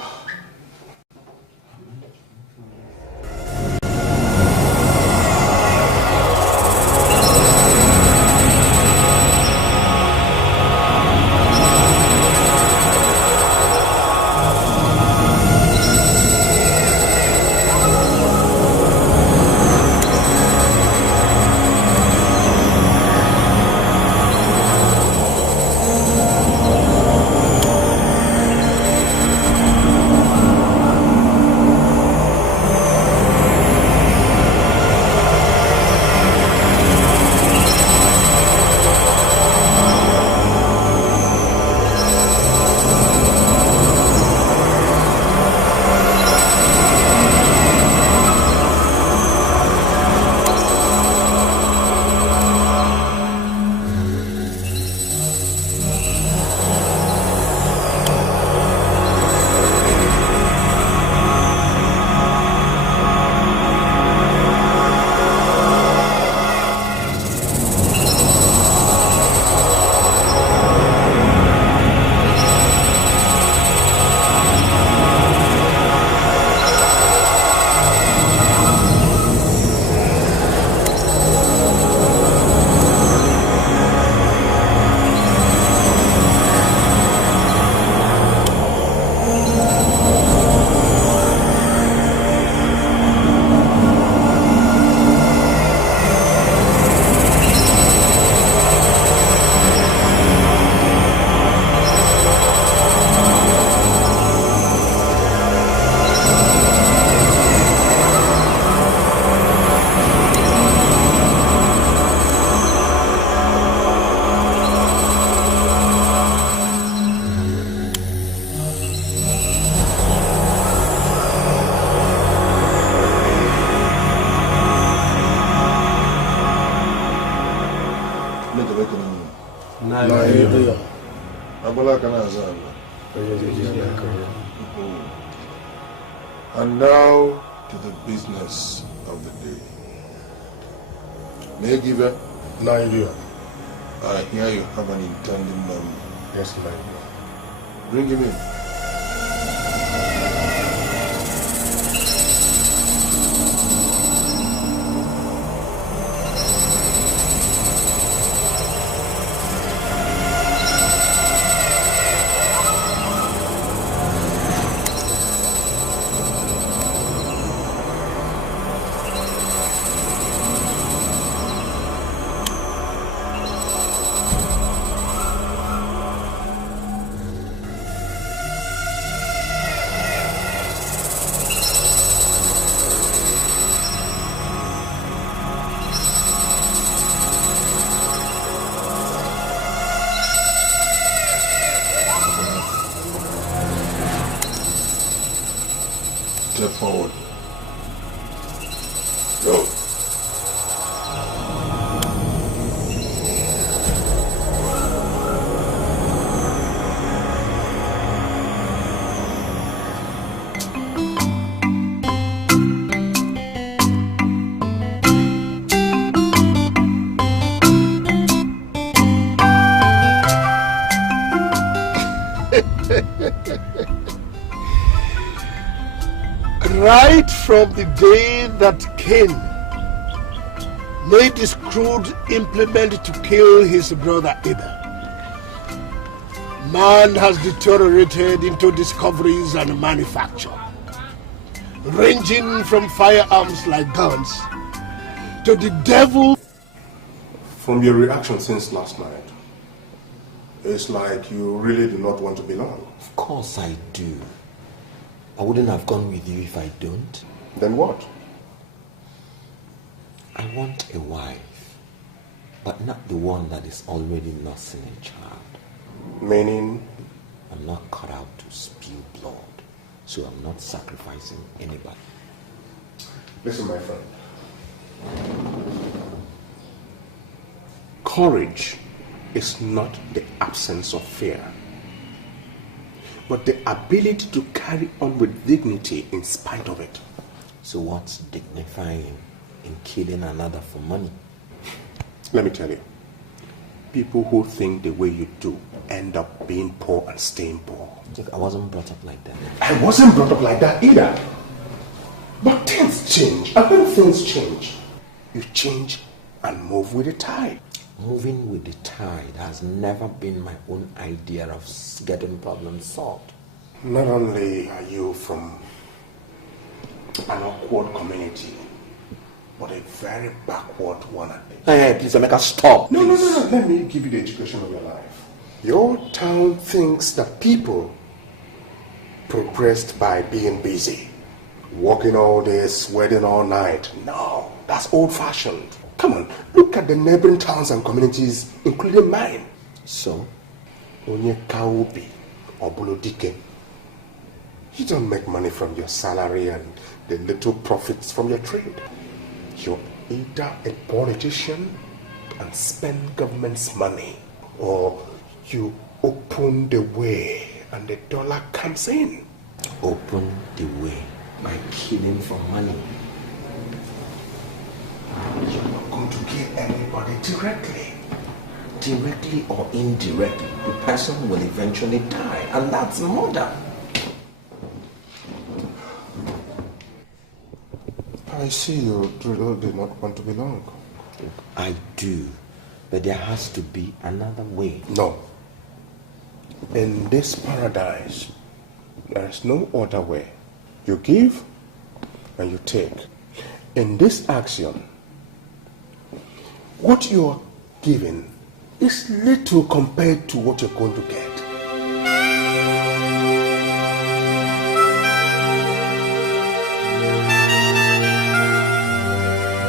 And now to the business of the day. May I give a Nigeria? I hear you have an intending number. Yes, my lord. Bring him in. Go. Right from the day that Cain made this crude implement to kill his brother Abel, man has deteriorated into discoveries and manufacture, ranging from firearms like guns to the devil. From your reaction since last night, it's like you really do not want to belong. Of course I do. I wouldn't have gone with you if I don't. Then what? I want a wife, but not the one that is already nursing a child. Meaning? I'm not cut out to spill blood, so I'm not sacrificing anybody. Listen, my friend. Courage is not the absence of fear, but the ability to carry on with dignity in spite of it. So what's dignifying in killing another for money? Let me tell you, people who think the way you do end up being poor and staying poor. Look, I wasn't brought up like that. I wasn't brought up like that either. But things change, and when things change, you change and move with the tide. Moving with the tide has never been my own idea of getting problems solved. Not only are you from an awkward community, but a very backward one. Hey, please, Emeka, stop. No. Let me give you the education of your life. Your town thinks that people progressed by being busy, working all day, sweating all night. No, that's old-fashioned. Come on, look at the neighboring towns and communities, including mine. So? Onye Kaubi or Bulodike. You don't make money from your salary and the little profits from your trade. You're either a politician and spend government's money, or you open the way and the dollar comes in. Open the way by killing for money. You're not going to kill anybody directly. Directly or indirectly, the person will eventually die, and that's murder. I see you really do not want to belong. I do, but there has to be another way. No. In this paradise, there is no other way. You give and you take. In this action, what you're giving is little compared to what you're going to get.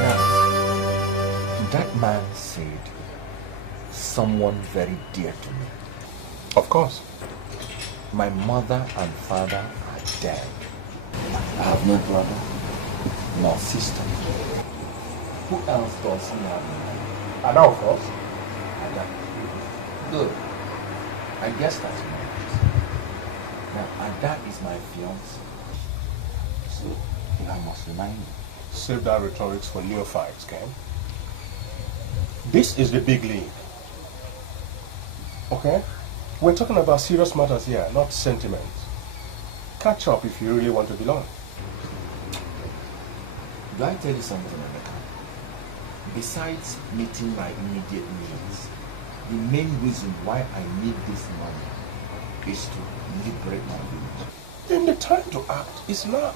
Now, that man said someone very dear to me. Of course. My mother and father are dead. I have no brother, nor sister. Who else does he have? Ada, of course. Ada. Good. I guess that's right. Now, Ada is my fiance. So, I must remind you. Save that rhetorics for neophytes, Ken. This is the big league. Okay? We're talking about serious matters here, not sentiments. Catch up if you really want to belong. Do I tell you something, Emeka? Besides meeting my immediate needs, the main reason why I need this money is to liberate my village. Then the time to act is now.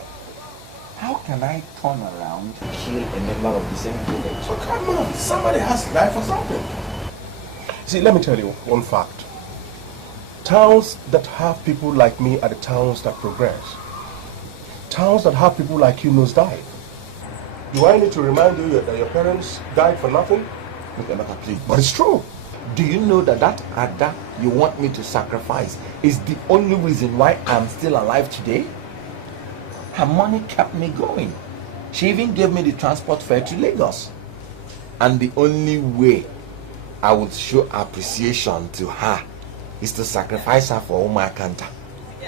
How can I turn around and kill a member of the same village? So come on, somebody has to die for something. See, let me tell you one fact. Towns that have people like me are the towns that progress. Towns that have people like you nosedive. Do I need to remind you that your parents died for nothing? Look, Emeka, please. But it's true. Do you know that that Ada you want me to sacrifice is the only reason why I'm still alive today? Her money kept me going. She even gave me the transport fare to Lagos. And the only way I would show appreciation to her is to sacrifice her for Omakanta.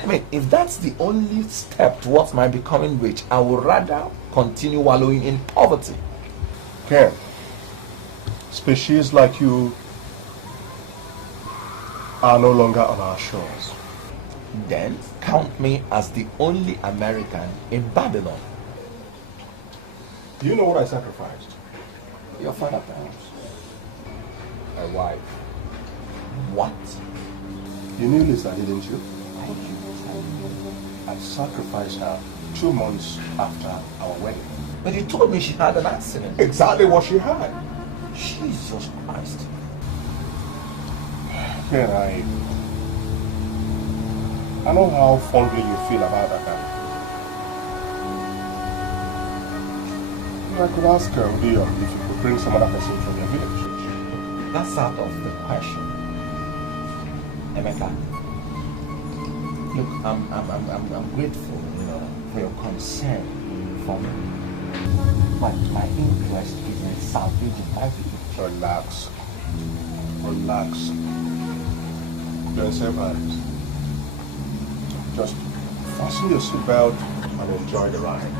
I mean, if that's the only step towards my becoming rich, I would rather continue wallowing in poverty. Ken, species like you are no longer on our shores. Then count me as the only American in Babylon. Do you know what I sacrificed? Your father, perhaps. My wife. What? You knew Lisa, didn't you? I sacrificed her 2 months after our wedding. But you told me she had an accident. Exactly what she had. Jesus Christ. Ken, I know how fondly you feel about that guy. I could ask her, Udio, if you could bring some other person from your village. That's out of the question. Emeka, look, I'm grateful, for your concern for me. But my interest is in salvaging livelihood. Relax. Relax. You're in safe hands. Just fasten your seatbelt and enjoy the ride.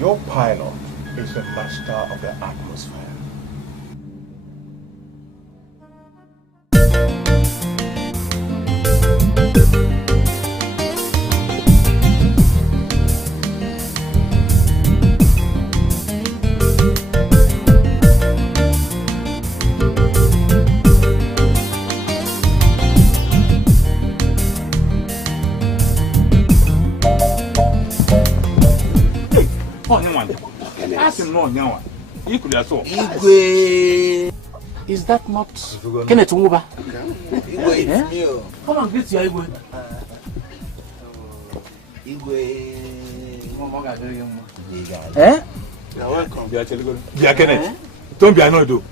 Your pilot is the master of the atmosphere. Igwe. Is that not Kenneth Okonkwo? Igwe, it's me. Come on, greet your Igwe. Igwe. Eh? You're welcome. Yeah, Kenneth. Don't be annoyed though.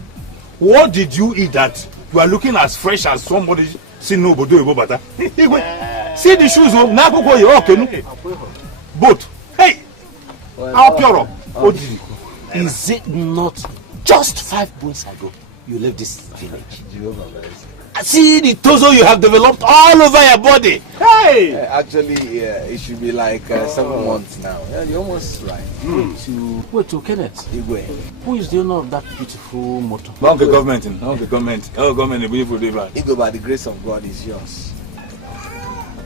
What did you eat that you are looking as fresh as somebody seen nobody go butter? See the shoes on now go you okay. Boat. Hey! How pure up? Is it not just 5 months ago you left this village? See the torso you have developed all over your body. Hey! Actually, it should be like 7 months now. Yeah, you're almost right. Wait to Kenneth. Igwe. Who is the owner of that beautiful motor? Not the government. Not the government. Oh, government is beautiful. Igwe, by the grace of God, is yours.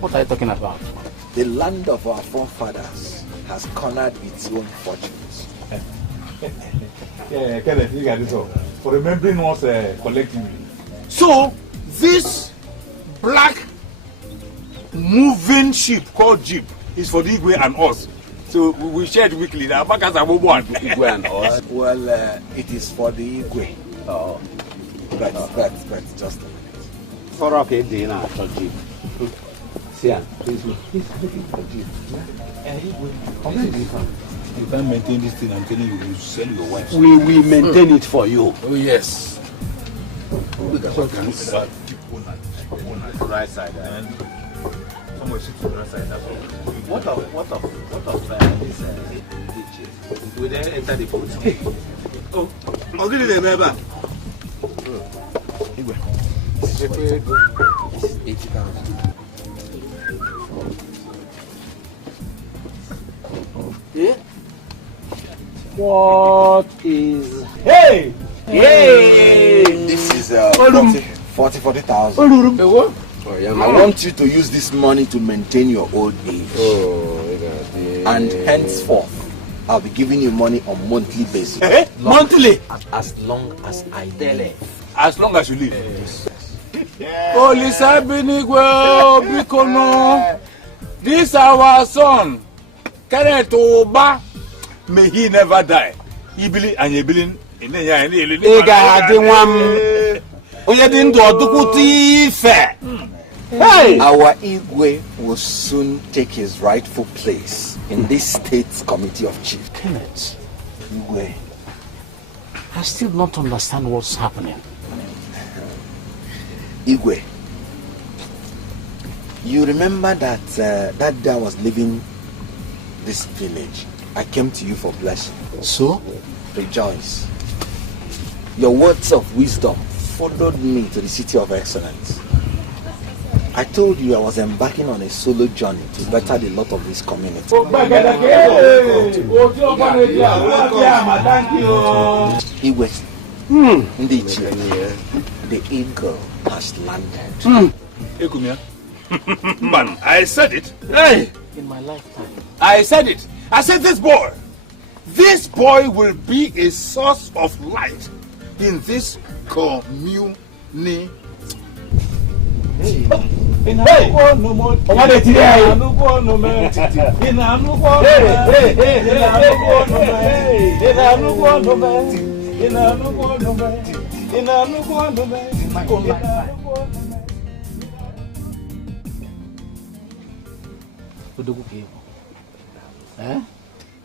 What are you talking about? The land of our forefathers has cornered its own fortunes. Yeah, Kenneth, you got this all. For remembering us collectively. So, this black moving ship called Jeep is for the Igwe and us. So we shared weekly. The Abakas are one. Igwe and us. Well, it is for the Igwe. Oh, but just a minute. For okay, dinner for Jeep. See, please looking for Jeep. Igwe. You can't maintain this thing. I'm telling you, you sell your wife. We will maintain it for you. Oh yes. Right side, and somewhere sit to the right side. That's all. What of this ditch? Will they enter the boat? Hey. Oh, I'll give you the member. This is 80,000. Yeah? What is... Hey! Yay! This is 40,000. Oh, yeah, I want you to use this money to maintain your old age. And henceforth, I'll be giving you money on monthly basis. Monthly? As long as I live. As long as you live. Oh, Lisa Benigwe, Bikono. This our son, Kenneth Oba. May he never die. He believe and he believe in the Hey! Our Igwe will soon take his rightful place in this state's committee of chiefs. Kenneth, Igwe, I still don't understand what's happening. Igwe, you remember that that day I was leaving this village I came to you for blessing. So? Rejoice. Your words of wisdom followed me to the city of excellence. I told you I was embarking on a solo journey to better the lot of this community. Igwe, the eagle has landed. Man, I said it. Hey! In my lifetime. I said it. I said this boy will be a source of light in this community. Hey!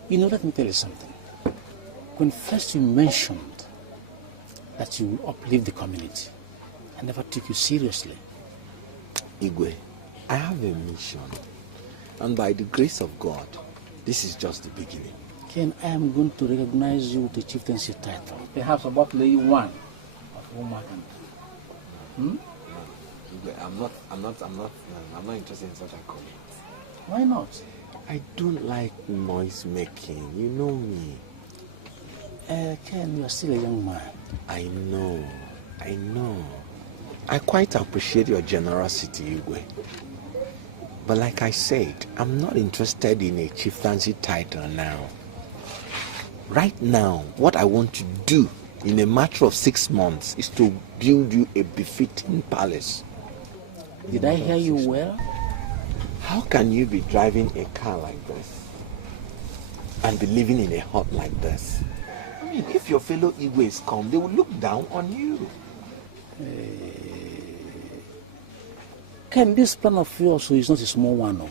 You know, let me tell you something. When first you mentioned that you will uplift the community, I never took you seriously. Igwe, I have a mission, and by the grace of God, this is just the beginning. Ken, I am going to recognize you with the chieftaincy title. Perhaps about lady one of Omakanta. Igwe, I'm not interested in such a comment. Why not? I don't like noise making. You know me. Ken, you are still a young man. I know. I quite appreciate your generosity, Igwe. But like I said, I'm not interested in a chieftaincy title now. Right now, what I want to do in a matter of 6 months is to build you a befitting palace. Did I hear you well? How can you be driving a car like this and be living in a hut like this? I mean, if your fellow Igwes come, they will look down on you. Ken, this plan of yours is not a small one, no?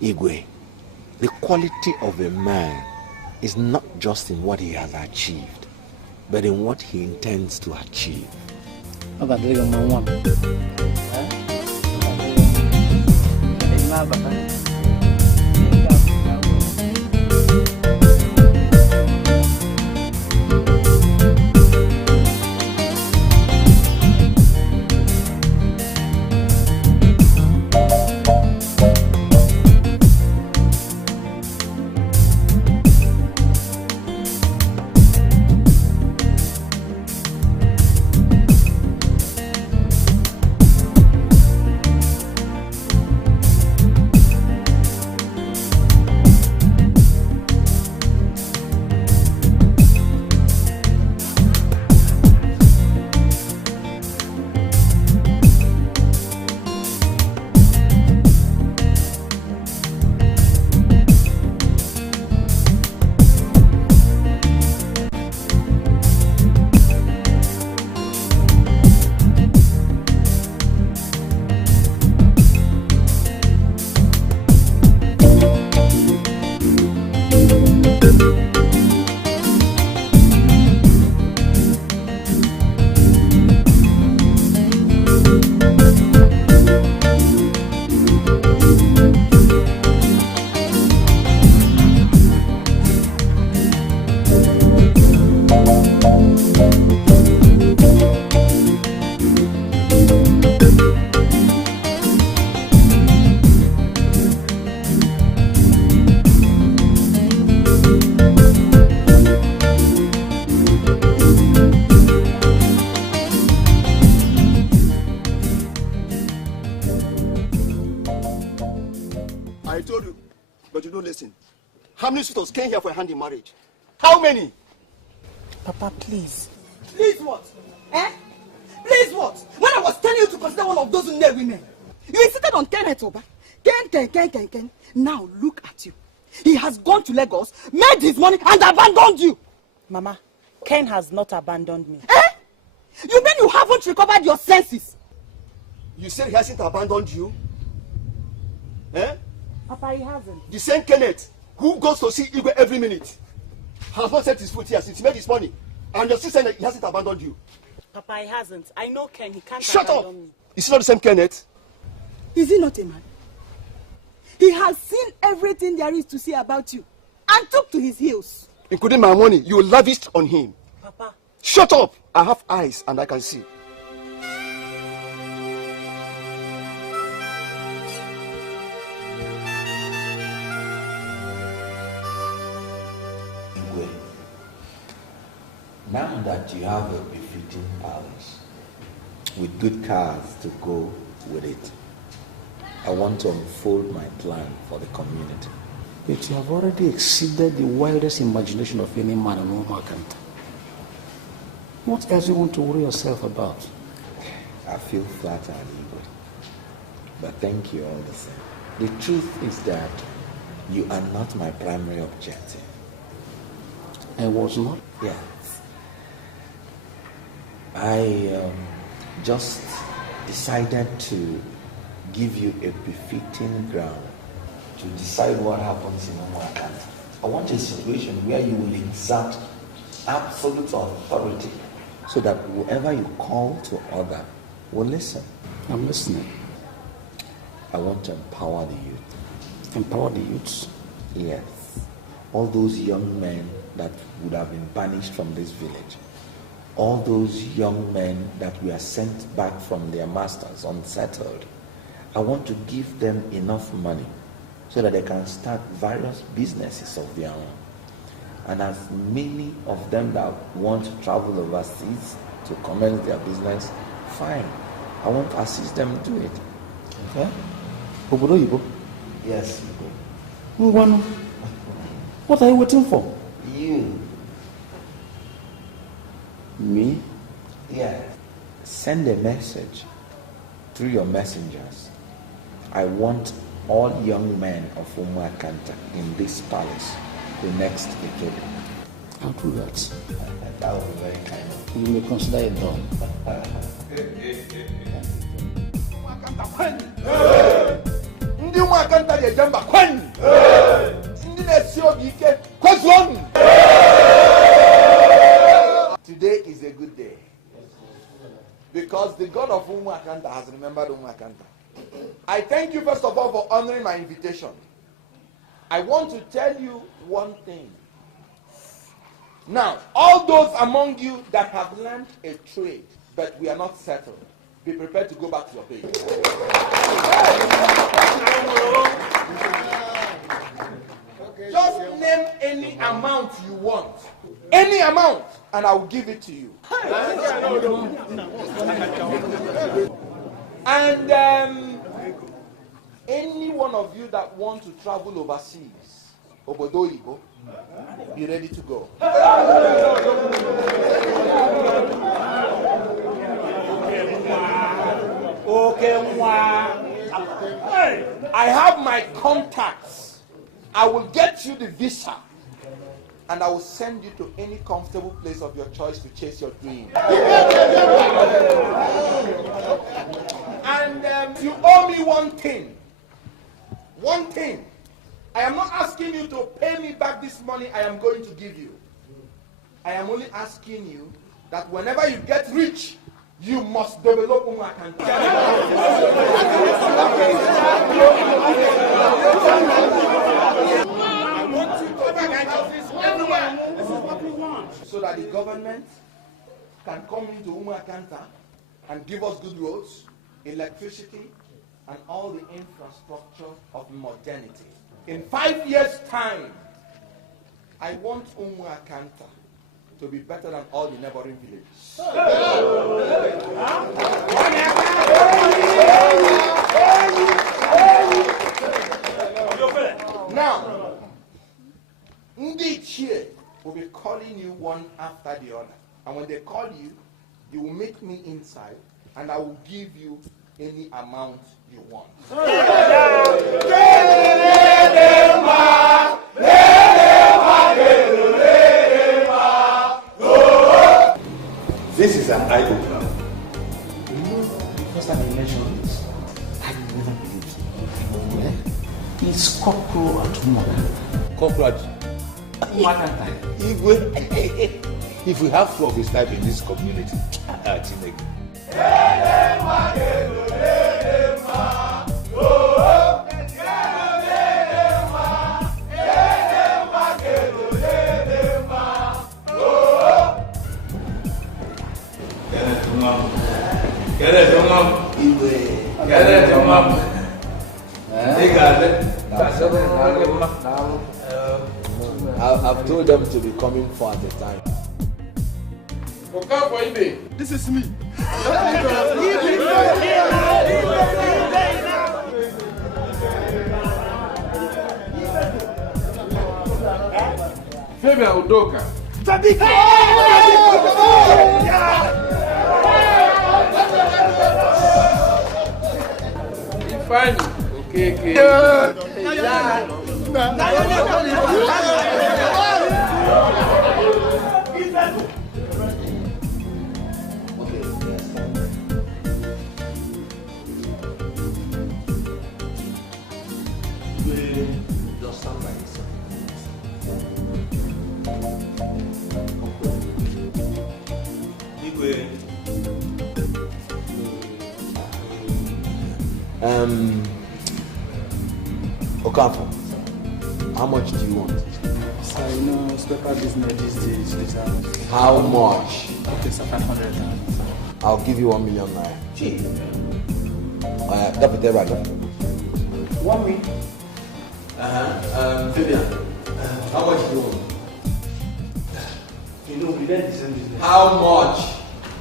Igwe, the quality of a man is not just in what he has achieved, but in what he intends to achieve. Came here for a hand in marriage. How many? Papa, please. Please what? Please what? When I was telling you to consider one of those Nne women, you insisted on Kenneth Oba. Ken. Now look at you. He has gone to Lagos, made his money, and abandoned you. Mama, Ken has not abandoned me. You mean you haven't recovered your senses? You said he hasn't abandoned you? Papa, he hasn't. The same Kenneth who goes to see Igwe every minute has not set his foot here since he made his money. And you're still saying that he hasn't abandoned you. Papa, he hasn't. I know Ken. He can't Shut abandon up! me. Is he not the same Kenneth? Is he not a man? He has seen everything there is to see about you and took to his heels. Including my money, you lavished on him. Papa. Shut up! I have eyes and I can see. Now that you have a befitting palace with good cars to go with it, I want to unfold my plan for the community. But you have already exceeded the wildest imagination of any man in Omakanta. What else do you want to worry yourself about? I feel flattered, Igwe. But thank you all the same. The truth is that you are not my primary objective. I was not? Yes. I just decided to give you a befitting ground to decide what happens in Omakanta. I want a situation where you will exert absolute authority so that whoever you call to order will listen. I'm listening. I want to empower the youth. Empower the youths? Yes. All those young men that would have been banished from this village. All those young men that were sent back from their masters unsettled. I want to give them enough money so that they can start various businesses of their own. And as many of them that want to travel overseas to commence their business, fine. I want to assist them do it. Okay? Obodo Igbo? Yes, Igbo. What are you waiting for? You. Me? Yes. Send a message through your messengers. I want all young men of Omakanta in this palace the next decade. I'll do that. That will be very kind of you. You may consider it done. Ndi Omakanta je jamba kwen. Ndi na-esi obi ike kwazon. Today is a good day because the God of Omakanta has remembered Omakanta. I thank you first of all for honoring my invitation. I want to tell you one thing. Now, all those among you that have learned a trade but we are not settled, be prepared to go back to your base. Just name any amount you want. Any amount, and I will give it to you. And any one of you that want to travel overseas, Obodo Igbo, be ready to go. I have my contacts. I will get you the visa. And I will send you to any comfortable place of your choice to chase your dream. And you owe me one thing. One thing. I am not asking you to pay me back this money I am going to give you. I am only asking you that whenever you get rich, you must develop Omakanta. I want you to organize this everywhere. This is what we want. So that the government can come into Omakanta and give us good roads, electricity, and all the infrastructure of modernity. In 5 years' time, I want Omakanta to be better than all the neighboring villages. Now, Edochie will be calling you one after the other. And when they call you, you will meet me inside, and I will give you any amount you want. This is an eye-opener. You know, the first time I mentioned this, I never believed it. It's cockroach at Omakanta. Cockroach. Omakanta. If we have two of his type in this community, I've told them to be coming for at a time. This is me. Fabian Udoka. Fine. Okay. Okonkwo, how much do you want? Sir, you know, paper business these days. How much? Okay, sir, 500,000. I'll give you 1 million naira. Gee. Drop it there, right? 1 million. Fabian, how much do you want? You know, we did the same business. How much?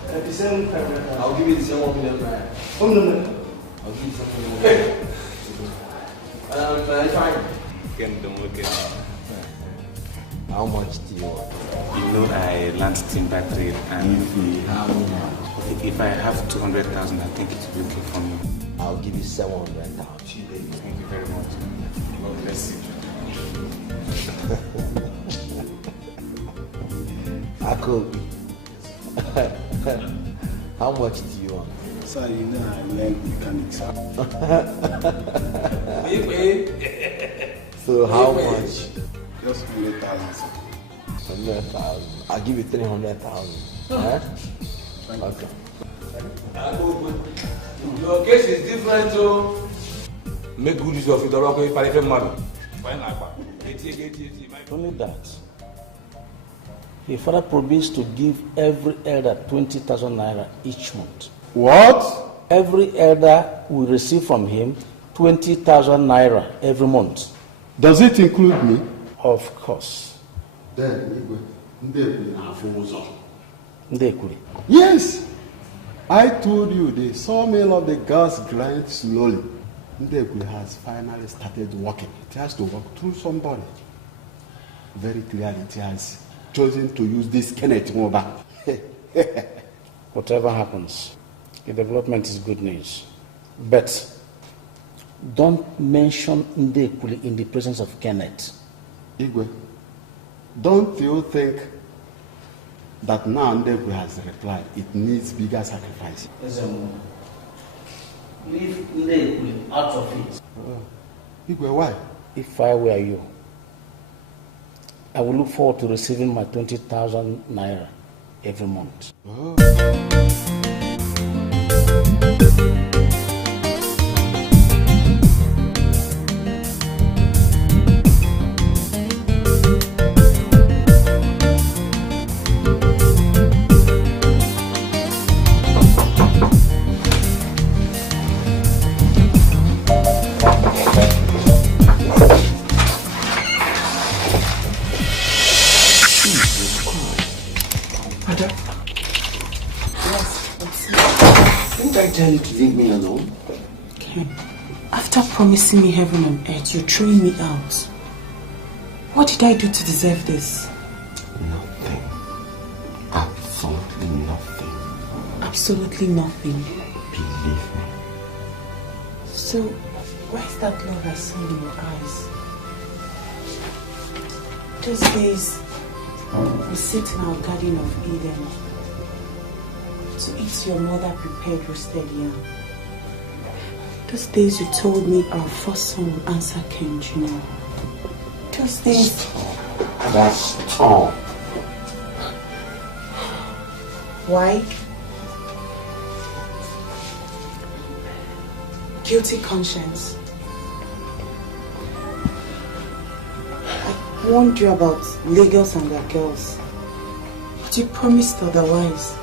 The same 500,000. I'll give you the same 1 million naira. Oh, no. I'll give you something more. Fine. How much do you want? You know I learned timber trade and if I have 200,000 I think it will be okay for me. I'll give you 700,000. Thank you very much. God bless you. Akobi. How much do you want? Sir, you know I learned mechanics. So how much? Just 100,000, sir. 100,000. I'll give you 300,000. Huh? Okay. Your case is different, so make good use of it. Only that. Your father promised to give every elder 20,000 naira each month. What? Every elder will receive from him 20,000 naira every month. Does it include me? Of course. Then, Yes. I told you the sawmill of the gas grinds slowly. Ndekwe has finally started working. It has to work through somebody. Very clearly, it has chosen to use this Kenneth Okonkwo. Whatever happens, the development is good news. But don't mention Ndekwe in the presence of Kenneth. Igwe, don't you think that now Ndekwe has replied it needs bigger sacrifice? Leave Ndekwe out of it. Igwe, why? If I were you, I will look forward to receiving my 20,000 naira every month. Oh. Tell you to leave me alone. Ken, after promising me heaven and earth, you're throwing me out. What did I do to deserve this? Nothing. Absolutely nothing. Absolutely nothing. Believe me. So, where's that love I saw in your eyes? Those days, we sit in our garden of Eden to eat your mother prepared roasted yam. Those days you told me our first son would answer King Junior. Those days... That's all. Why? Guilty conscience. I warned you about Lagos and their girls, but you promised otherwise.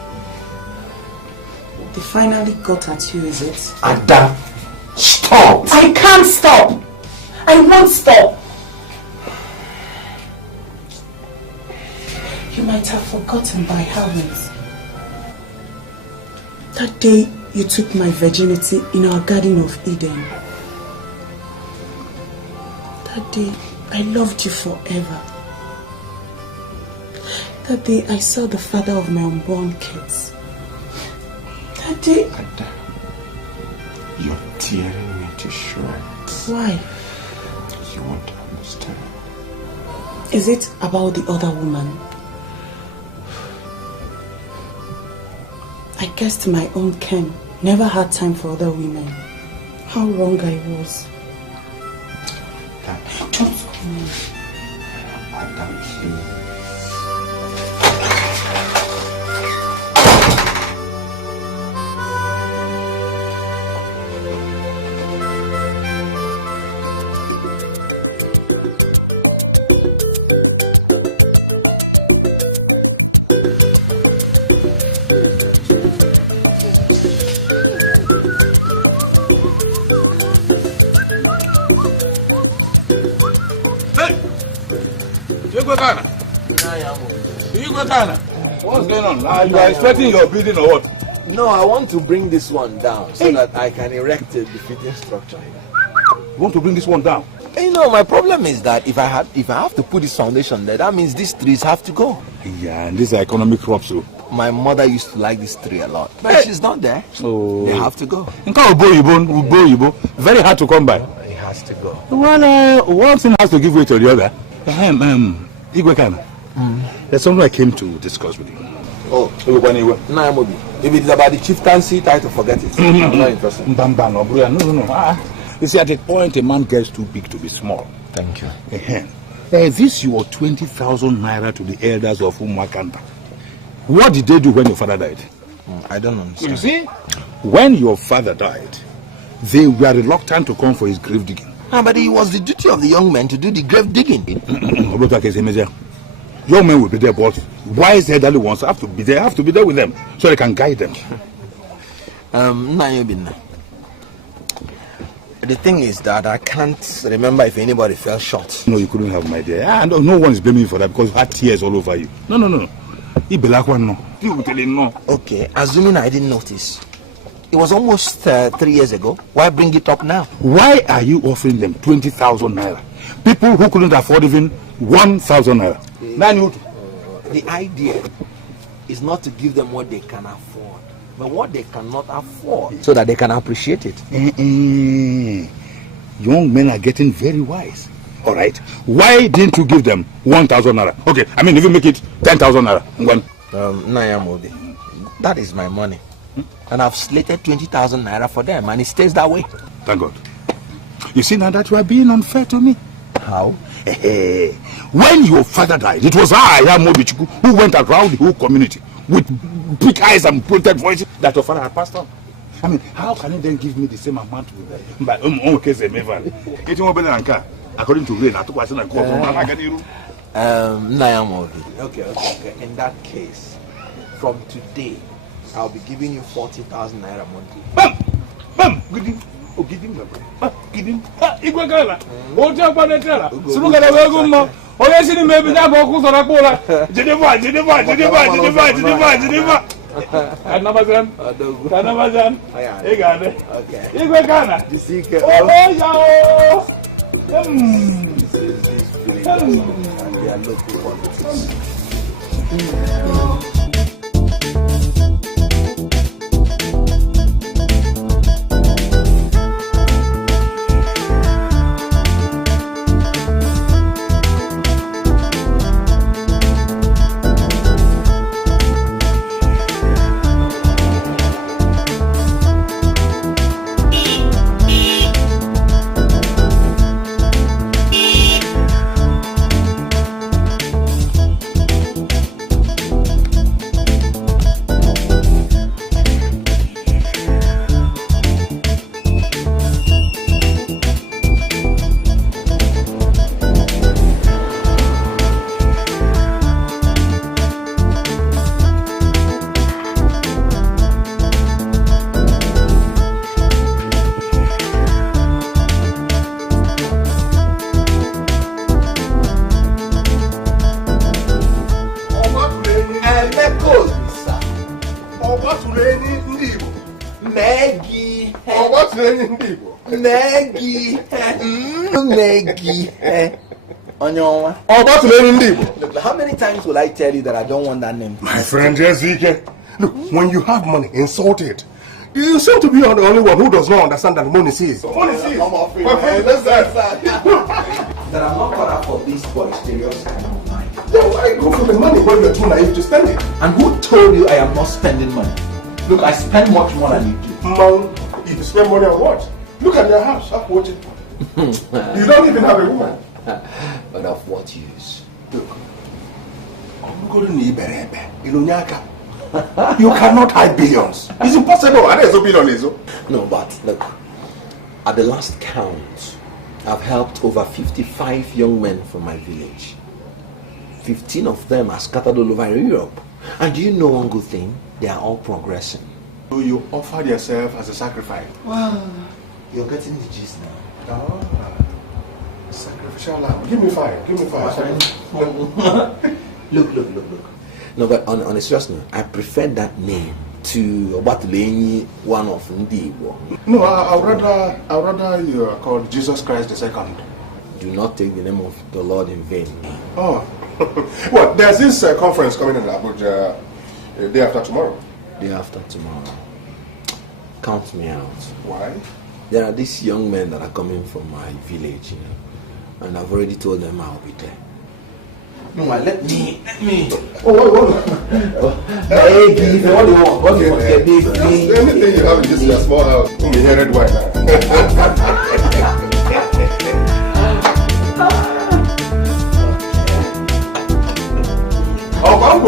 They finally got at you, is it? Ada, stop! I can't stop! I won't stop! You might have forgotten, but I haven't. That day you took my virginity in our Garden of Eden. That day I loved you forever. That day I saw the father of my unborn kids. That day... Ada, you're tearing me to shreds. Why? You won't understand. Is it about the other woman? I guessed my own Ken never had time for other women. How wrong I was. Just Ada, please. What's going on? You are expecting your building or what? No, I want to bring this one down so that I can erect a befitting structure. You want to bring this one down? You know, my problem is that if I have to put this foundation there, that means these trees have to go. Yeah, and these are economic crops too. My mother used to like this tree a lot, but she's not there. So they have to go. Very hard to come by. It has to go. Well, one thing has to give way to the other. Igwekana, there's something I came to discuss with you. Oh, if it's about the chieftaincy, try to forget it. I'm not interested. No. You see, at a point, a man gets too big to be small. Thank you. This your 20,000 naira to the elders of Umwakanta. What did they do when your father died? I don't understand. You see, when your father died, they were reluctant to come for his grave digging. But it was the duty of the young men to do the grave digging. Young men will be there, but wise elderly ones have to be there with them, so they can guide them. The thing is that I can't remember if anybody fell short. No, you couldn't have my dear. And no one is blaming you for that because you had tears all over you. No. Okay, assuming I didn't notice. It was almost 3 years ago. Why bring it up now? Why are you offering them 20,000 naira? People who couldn't afford even 1,000 naira. The idea is not to give them what they can afford, but what they cannot afford, so that they can appreciate it. Young men are getting very wise. All right. Why didn't you give them 1,000 naira? Okay, I mean, if you make it 10,000 naira. That is my money. And I've slated 20,000 naira for them, and it stays that way. Thank God. You see now that you are being unfair to me. How? When your father died, it was I, Mobichuku, who went around the whole community with big eyes and pointed voices that your father had passed on. I mean, how can you then give me the same amount with that? But according to Ray, I took question and call from Okay. In that case, from today, I'll be giving you 40,000 naira monthly. Bam! Give him. Igwekala. Oja panetela. Sulugala wegumma. Oyesini maybe na boku sora kola. Jedeva. Kanamazan. Egade. Okay. Igwekana. Disike. Oh yao. These villagers and their local politics. Maggie. What's the name Maggie. Maggie. Onyowa. What's the name? Look, how many times will I tell you that I don't want that name? My friend Jessica, look, when you have money, insult it. You seem to be the only one who does not understand that money sees. Money sees. I'm off it, my friend, that's that. That I'm not caught up for this boisterous kind of mind. Then why go for the money when you're too naive to spend it? And who told you I am not spending money? Look, I spend much more than you do. Man, you spend money on what? Look at your house. Up what it. You don't even have a woman. But of what use? Look. You cannot hide billions. It's impossible. There's no billion. No, but look, at the last count, I've helped over 55 young men from my village. 15 of them are scattered all over Europe. And do you know one good thing? They are all progressing. So you offered yourself as a sacrifice? Well, you're getting the gist now. Ah, sacrificial lamb. Give me five. Give me five. Look. No, but on a serious note, I prefer that name to Obatuleni, one of Ndibo. No, I'd rather you are called Jesus Christ II. Do not take the name of the Lord in vain. Oh. Well, there's this conference coming in Abuja the day after tomorrow. Day after tomorrow. Count me out. Why? There are these young men that are coming from my village, and I've already told them I'll be there. No, let me. Oh, what? Baby, what do you want? What do you want? Anything you have in this your small house. You hear red wine. Oh, I'm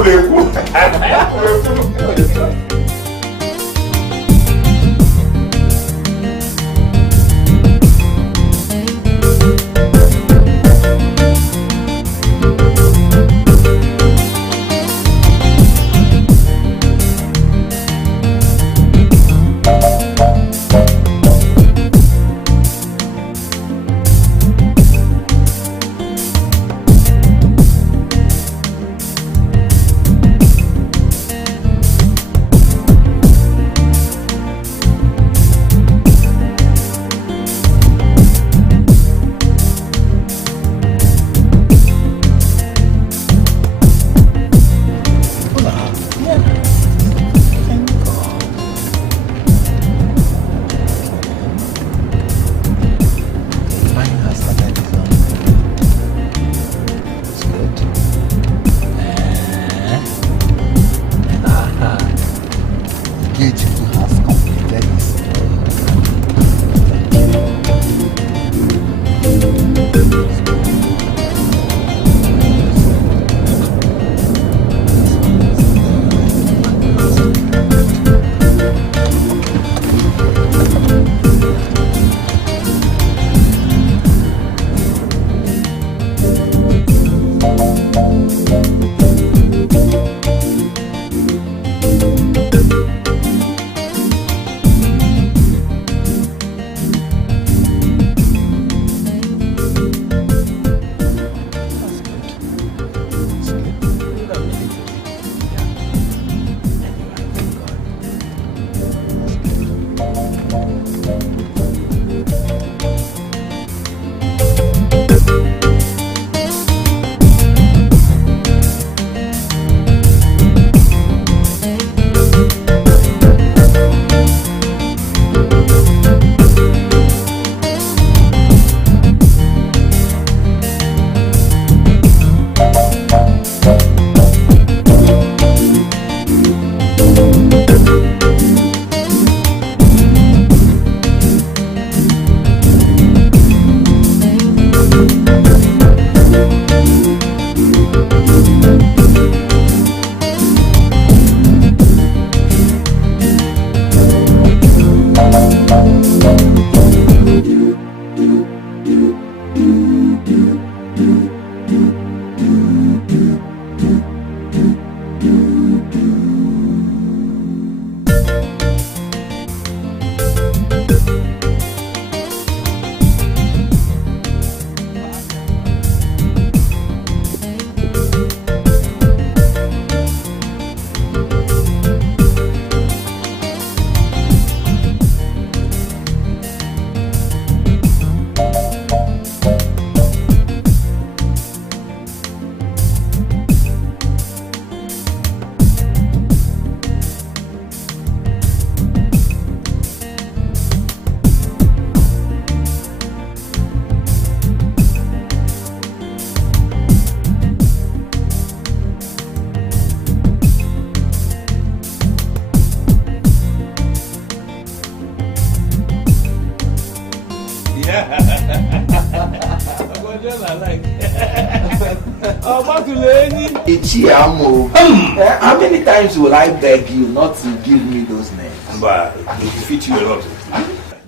How many times will I beg you not to give me those names? But they defeat you a lot.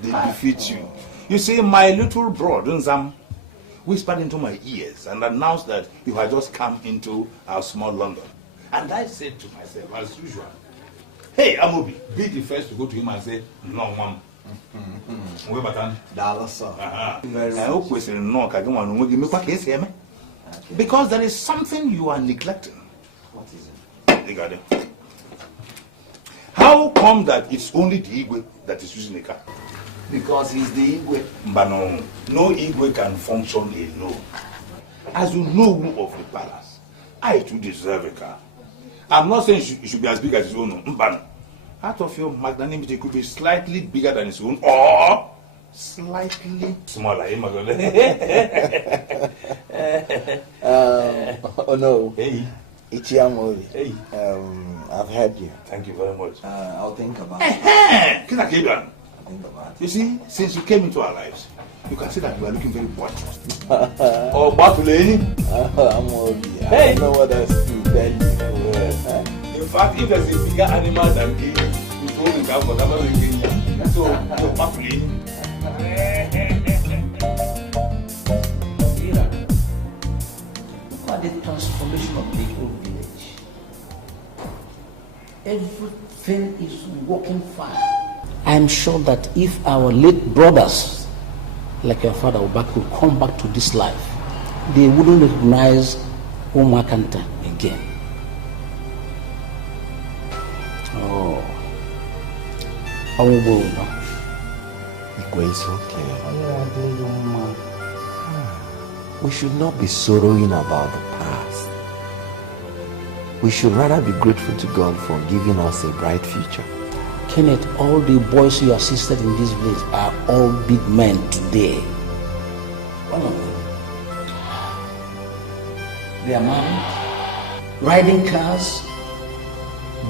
They defeat you. You see, my little bro, Dunzam, whispered into my ears and announced that you had just come into our small London. And I said to myself, as usual, hey, Amobi, be the first to go to him and say, no, mom. Because there is something you are neglecting. What is it? How come that it's only the Igwe that is using a car? Because he's the Igwe. But no Igwe can function alone. As you know who of the palace, I too deserve a car. I'm not saying it should be as big as his own, but out of your magnanimity, it could be slightly bigger than his own, or slightly smaller. Oh no. Hey. Ichiamobi. Hey. I've heard you. Thank you very much. I'll think about it. I'll think about it. You see, since you came into our lives, you can see that you are looking very boisterous. Or Batuleni. Hey. I don't know what else to tell you. In fact, if there's a bigger animal than me, it's only come for that. So, Batuleni. Look at the transformation of the whole village. Everything is working fine. I am sure that if our late brothers, like your father Obak, will come back to this life, they wouldn't recognize Omakanta again. Oh. It's okay. We should not be sorrowing about the past. We should rather be grateful to God for giving us a bright future. Kenneth, all the boys you assisted in this village are all big men today. All of them. They are married, riding cars,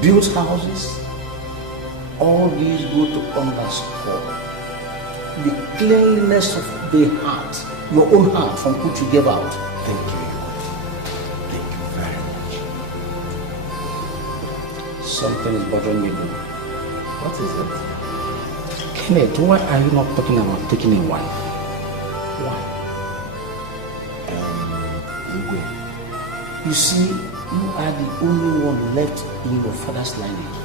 built houses. All these go to underscore the cleanliness of the heart, your own heart from which you gave out. Thank you. Thank you very much. Something is bothering me, though. What is it? Kenneth, why are you not talking about taking a wife? Why? Igwe. You see, you are the only one left in your father's lineage.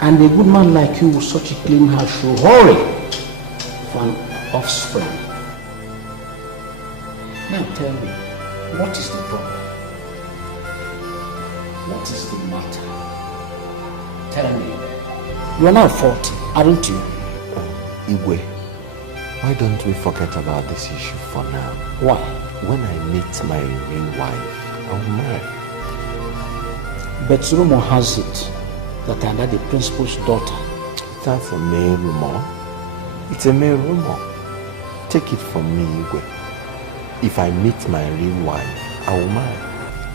And a good man like you with such a clean heart should hurry for an offspring. Now tell me, what is the problem? What is the matter? Tell me. You are now 40, aren't you? Igwe, why don't we forget about this issue for now? Why? When I meet my real wife, I'll marry. But rumor has it that I am the principal's daughter. That's a mere rumor. It's a mere rumor. Take it from me, Igwe. If I meet my real wife, I will marry.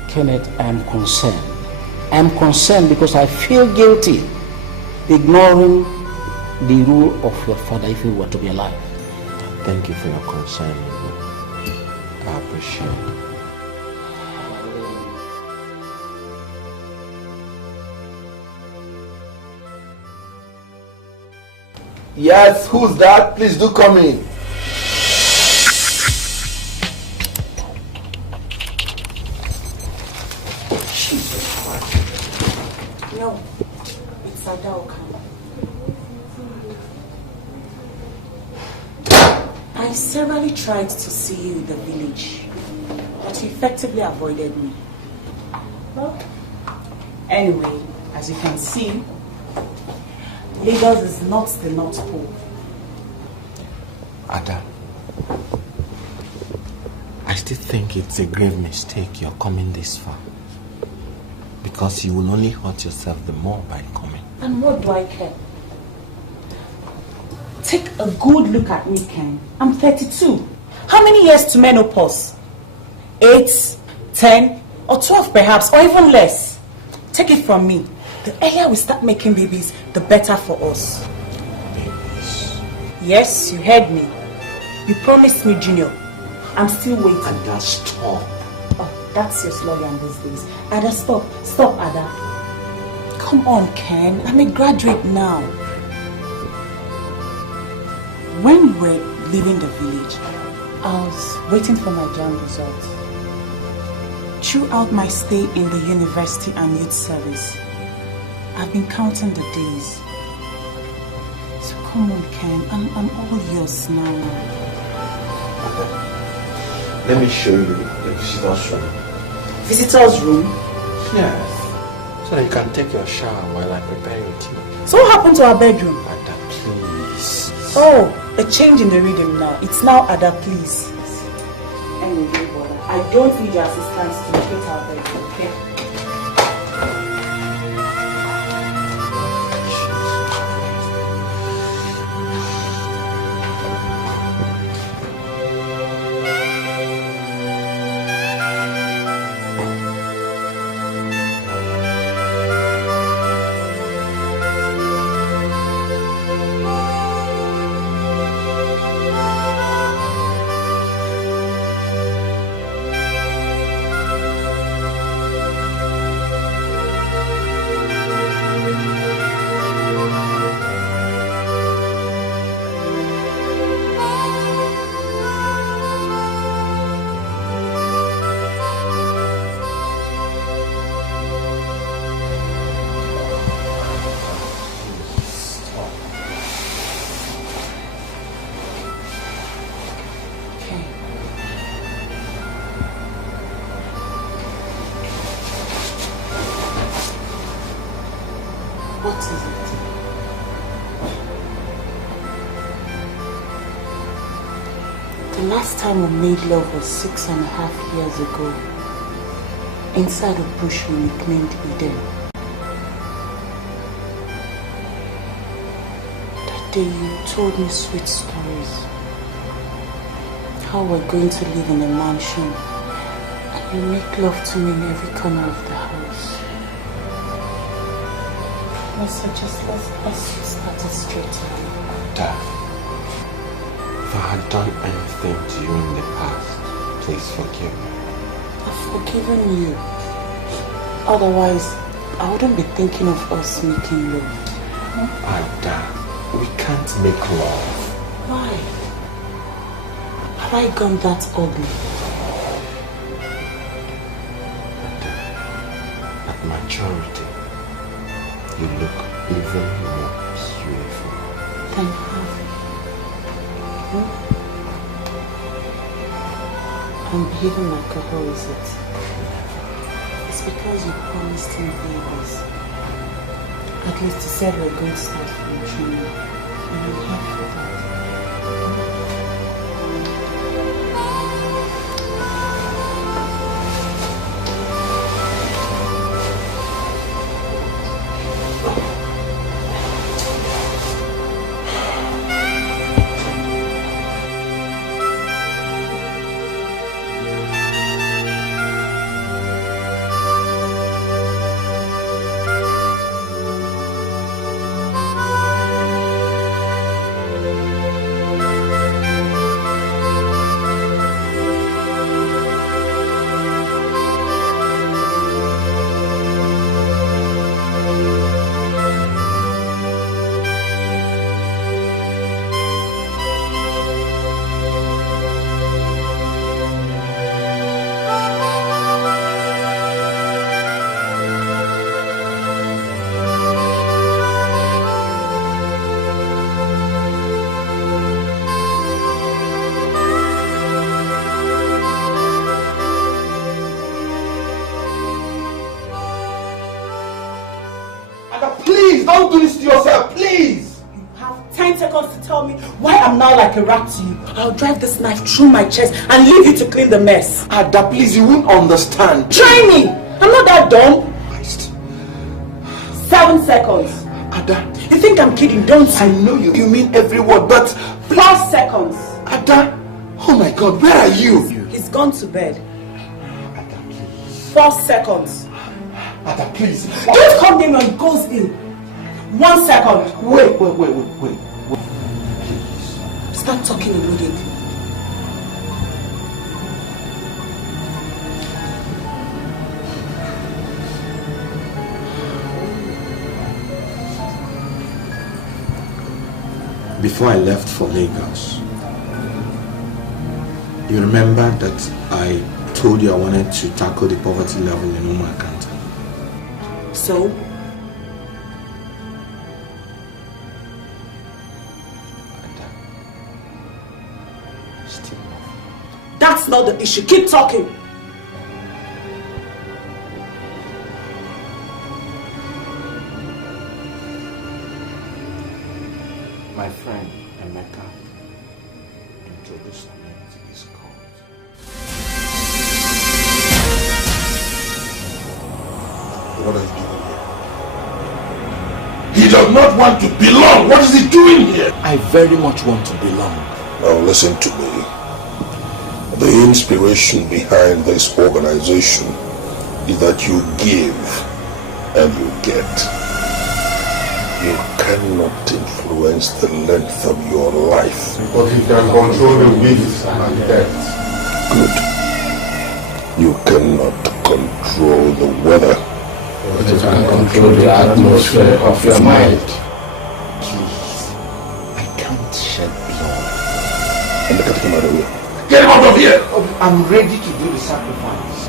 Kenneth, I am concerned. I am concerned because I feel guilty ignoring the rule of your father if he were to be alive. Thank you for your concern, Igwe. I appreciate it. Yes, who's that? Please do come in. No, it's Edochie. I severally tried to see you in the village, but you effectively avoided me. Well, anyway, as you can see, Lagos is not the North Pole. Ada, I still think it's a grave mistake you're coming this far. Because you will only hurt yourself the more by coming. And what do I care? Take a good look at me, Ken. I'm 32. How many years to menopause? 8, 10, or 12 perhaps, or even less. Take it from me. The earlier we start making babies, the better for us. Babies? Yes, you heard me. You promised me, Junior. I'm still waiting. And stop. Oh, That's your slogan these days. Ada, stop. Stop, Ada. Come on, Ken. I'm a graduate now. When we were leaving the village, I was waiting for my JAMB results. Throughout my stay in the university and youth service, I've been counting the days. So come on, Ken. I'm all yours now. Let me show you the visitor's room. Visitor's room? Yes. So that you can take your shower while I prepare your tea. So what happened to our bedroom? Ada, please. Oh, a change in the rhythm now. It's now Ada, please. Anyway, brother, I don't need your assistance to locate our bedroom, okay? What is it? The last time we made love was 6.5 years ago. Inside a bush we nicknamed Eden. That day you told me sweet stories. How we're going to live in a mansion. And you make love to me in every corner of the house. I suggest let's start it straight away. Dad, if I had done anything to you in the past, please forgive me. I've forgiven you. Otherwise, I wouldn't be thinking of us making love. Ada, we can't make love. Why? Have I gone that ugly? At maturity, you look even more beautiful. Then have you? I'm behaving like a hoe, is it? It's because you promised him babies. At least he said we're going to start from training. And I'm here for that. Don't do this to yourself, please! You have 10 seconds to tell me why I'm now like a rat to you. I'll drive this knife through my chest and leave you to clean the mess. Ada, please, you won't understand. Try me! I'm not that dumb. 7 seconds. Ada. You think I'm kidding, don't you? I know you mean every word, but... 4 seconds. Ada, oh my God, where are you? He's gone to bed. 4 seconds. Ada, please. Don't come in when he goes in. 1 second. Wait. Start talking immediately. before I left for Lagos, you remember that I told you I wanted to tackle the poverty level in Umuakanta. So? Still no. That's not the issue. Keep talking. My friend Emeka introduced me to this cult. What are you doing here? He does not want to belong. What is he doing here? I very much want to belong. Now listen to me. The inspiration behind this organization is that you give and you get. You cannot influence the length of your life. But you can control the winds and death. Good. You cannot control the weather. But you can control the atmosphere of your mind. Please, I can't shed blood. And look at him out of here. Get him out of here! I'm ready to do the sacrifice.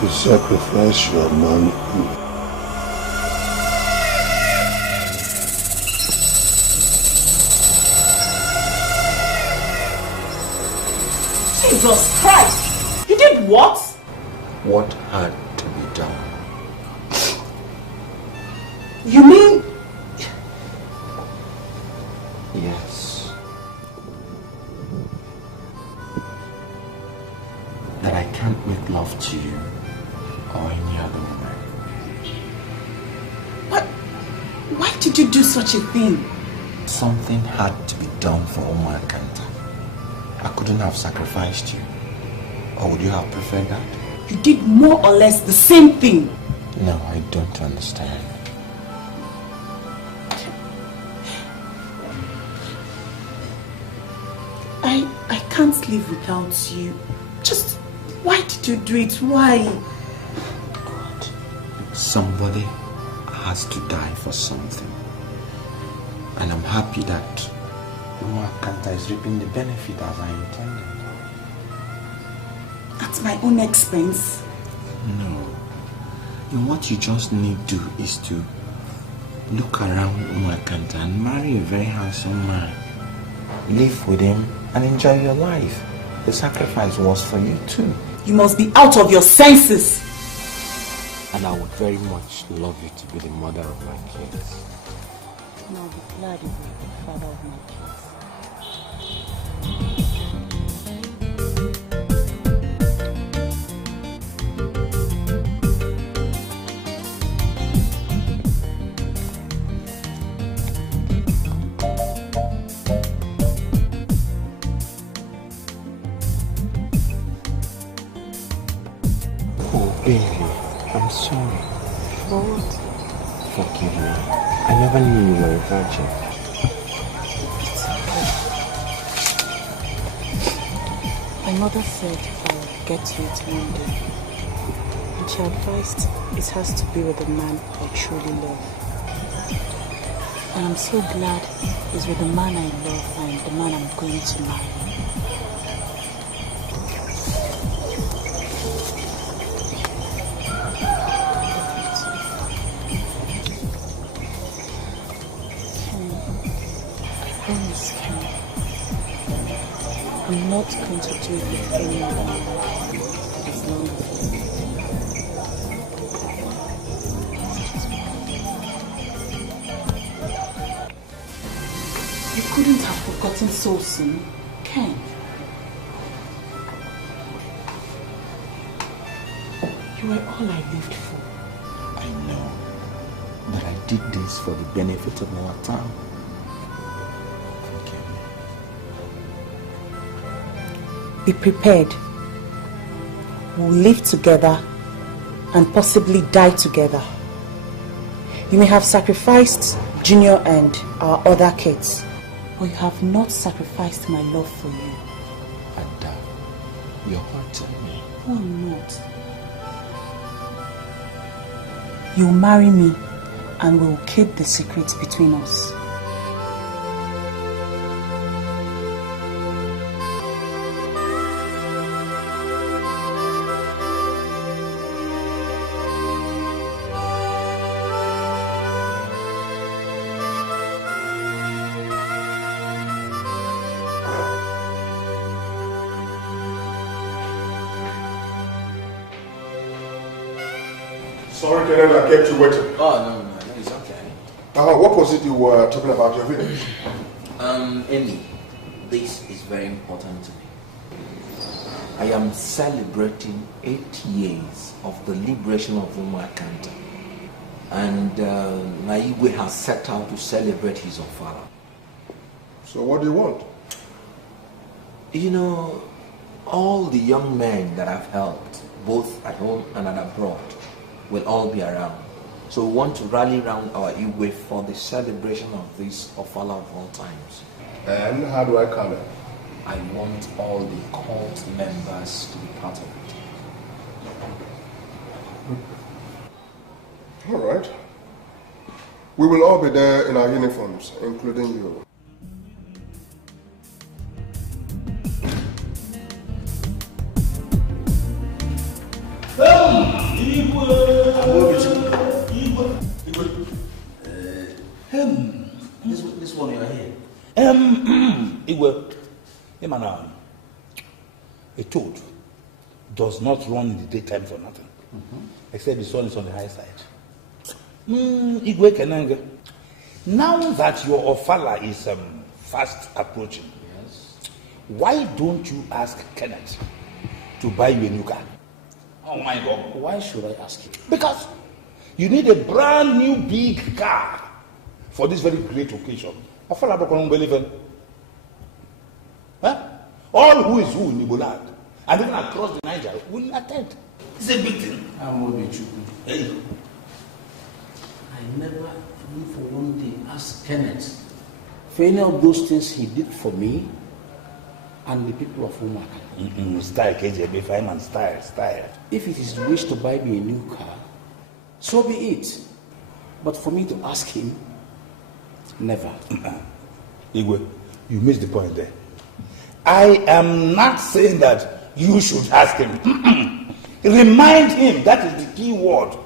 To sacrifice your man. Jesus Christ! You did what? What had to be done? You mean... Yes. That I can't make love to you or any other woman. What? Why did you do such a thing? Something had to be done for Umuakanta. I couldn't have sacrificed you. Or would you have preferred that? You did more or less the same thing. No, I don't understand. I can't live without you. Just, why did you do it? Why? God, somebody has to die for something. And I'm happy that Umuakanta is reaping the benefit as I intended. At my own expense? No. And what you just need to do is to look around Umuakanta and marry a very handsome man. Live with him and enjoy your life. The sacrifice was for you too. You must be out of your senses. And I would very much love you to be the mother of my kids. And I'll be glad if you're the father of my kids. Baby, I'm sorry. For what? Forgive me. I never knew you were a virgin. My mother said I would get to it one day. And she advised it has to be with the man I truly love. And I'm so glad it's with the man I love and the man I'm going to marry. I'm not going to do it with anyone as long as you couldn't have forgotten so soon, Ken. You were all I lived for. I know. But I did this for the benefit of our town. Be prepared. We'll live together and possibly die together. You may have sacrificed Junior and our other kids, but you have not sacrificed my love for you. Ada, you're hurting me. No, I'm not. You'll marry me and we'll keep the secret between us. Sorry, Kenneth, I kept you waiting. Oh, no, it's okay. What was it you were talking about your village? Amy, this is very important to me. I am celebrating 8 years of the liberation of Umakanta. And Naigwe has set out to celebrate his Ofala. So what do you want? You know, all the young men that I've helped, both at home and abroad, will all be around. So we want to rally around our Igwe for the celebration of this Ofala of all times. And how do I come in? I want all the cult members to be part of it. All right. We will all be there in our uniforms, including you. This one you are here. A toad does not run in the daytime for nothing, except the sun is on the high side. Igwe Kenanga, now that your Ofala is fast approaching, why don't you ask Kenneth to buy you a new car? Oh my God. Why should I ask you? Because you need a brand new big car for this very great occasion. Ofala don't believe in. Huh? All who is who in Igbo land and even across the Niger will attend. It's a big thing. Hey. I never even for one day asked Kenneth for any of those things he did for me and the people of Umaka. Style, KJB, fireman, style. If it is wish to buy me a new car, so be it. But for me to ask him, never. Igwe, you missed the point there. I am not saying that you should ask him. Remind him, that is the key word.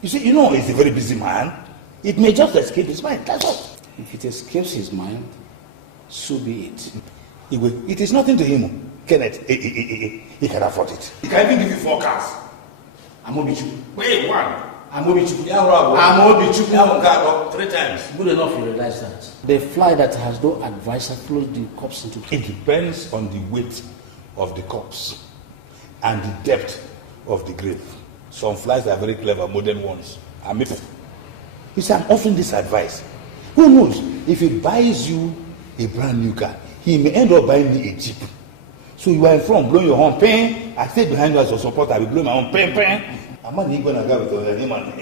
You see, he's a very busy man. It may just escape his mind, that's all. If it escapes his mind, so be it. Igwe, it is nothing to him. Kenneth, he can afford it. He can even give you 4 cars. Amobichu. Wait, one. Amobichu. 3 times. Good enough, you realize that. The fly that has no advisor throws the corpse into. It depends on the weight of the corpse and the depth of the grave. Some flies are very clever, modern ones. You see, I'm offering this advice. Who knows, if he buys you a brand new car, he may end up buying me a Jeep. So you are in front, blowing your horn, pain. I stay behind you as a support, I will blow my own pain. I'm not going to go with the man.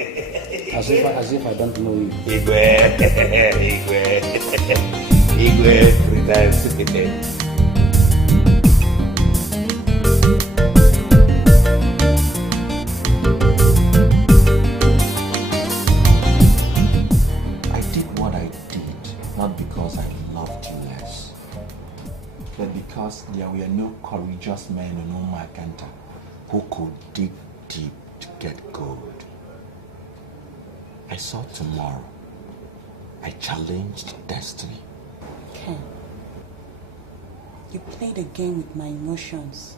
As if I don't know you. Igwe, 3 times. Not because I loved you less, but because there were no courageous men in Umakanta who could dig deep to get gold. I saw tomorrow. I challenged destiny. Ken, you played a game with my emotions,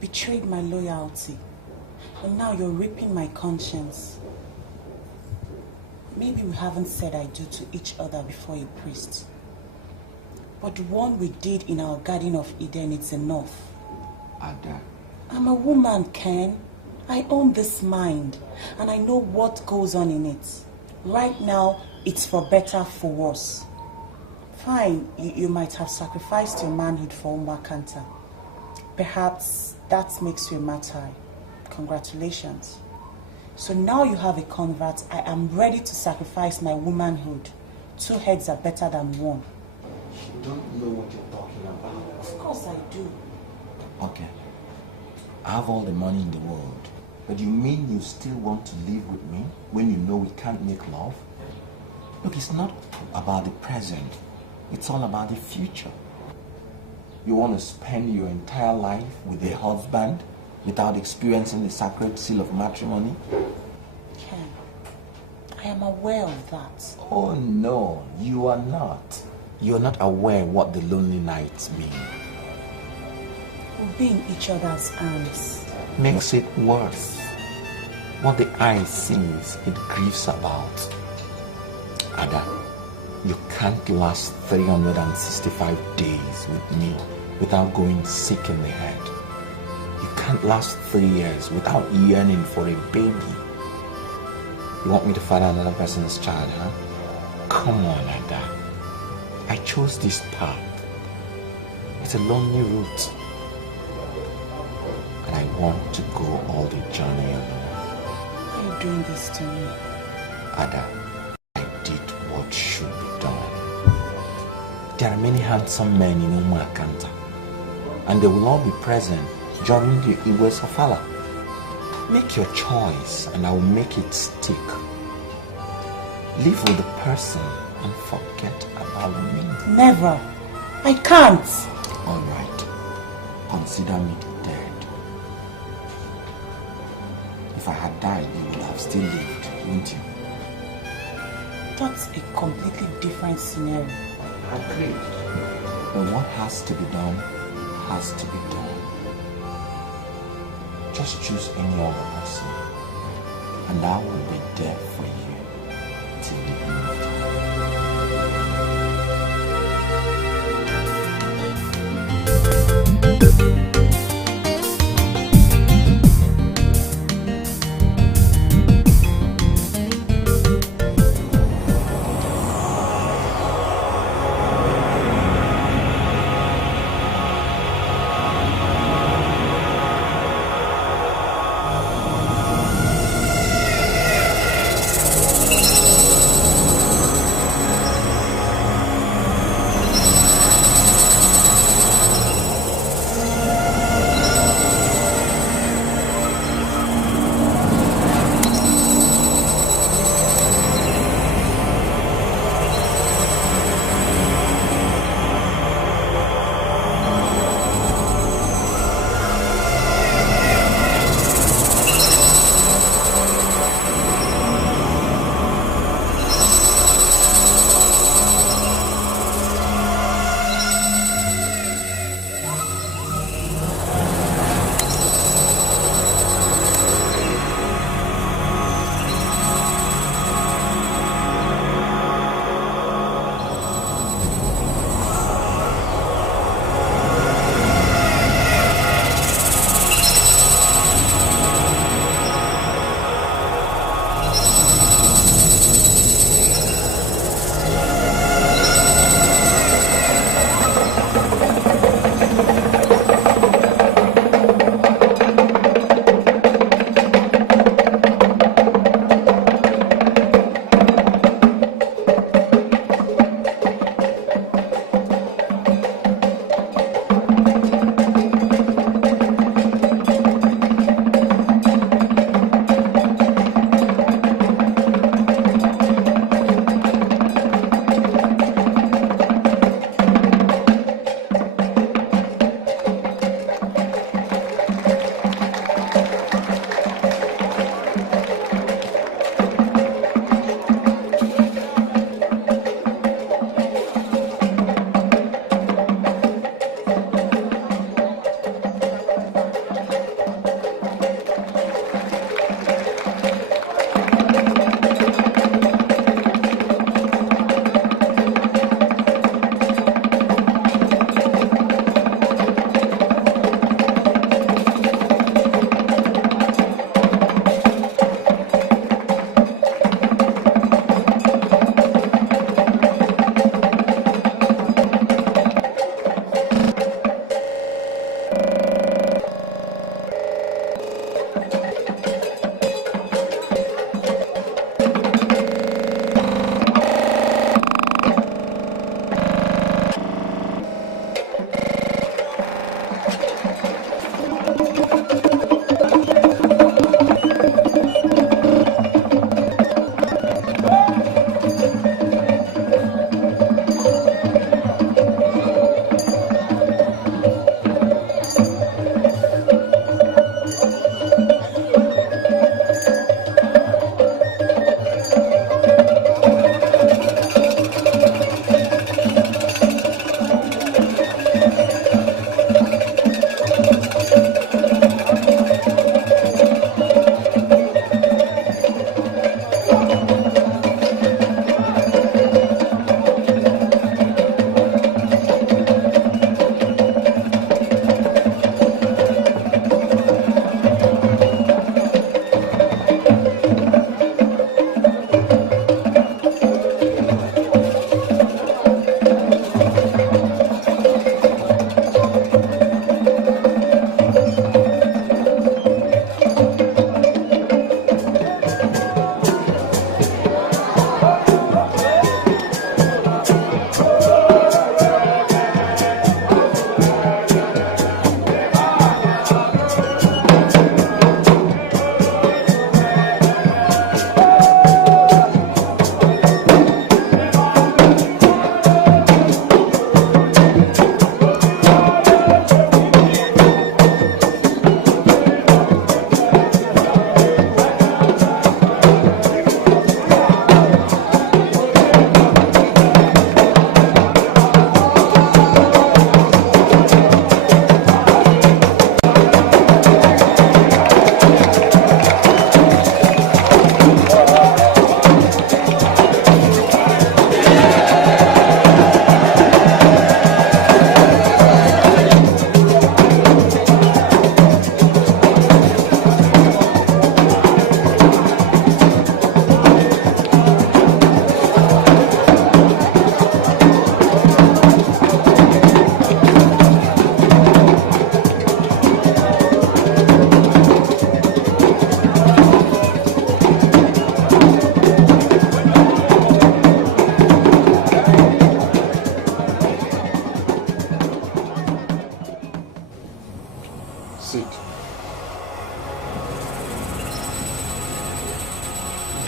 betrayed my loyalty, and now you're ripping my conscience. Maybe we haven't said I do to each other before a priest. But the one we did in our Garden of Eden, it's enough. Ada. I'm a woman, Ken. I own this mind, and I know what goes on in it. Right now, it's for better, for worse. Fine, you might have sacrificed your manhood for Umakanta. Perhaps that makes you a martyr. Congratulations. So now you have a convert. I am ready to sacrifice my womanhood. 2 heads are better than one. You don't know what you're talking about. Of course I do. Okay. I have all the money in the world. But you mean you still want to live with me when you know we can't make love? Look, it's not about the present. It's all about the future. You want to spend your entire life with a husband without experiencing the sacred seal of matrimony? Ken, I am aware of that. Oh no, you are not. You're not aware what the lonely nights mean. We'll be in each other's arms. Makes it worse. What the eye sees, it grieves about. Ada, you can't last 365 days with me without going sick in the head. You can't last 3 years without yearning for a baby. You want me to father another person's child, huh? Come on, Ada. I chose this path. It's a lonely route. And I want to go all the journey alone. Why are you doing this to me? Ada, I did what should be done. There are many handsome men in Umuakanta, and they will all be present during the Igwes of Allah. Make your choice, and I will make it stick. Live with the person and forget about me. Never. I can't. All right. Consider me dead. If I had died, you would have still lived, wouldn't you? That's a completely different scenario. Agreed. But what has to be done, has to be done. Just choose any other person, and I will be there for you till the end of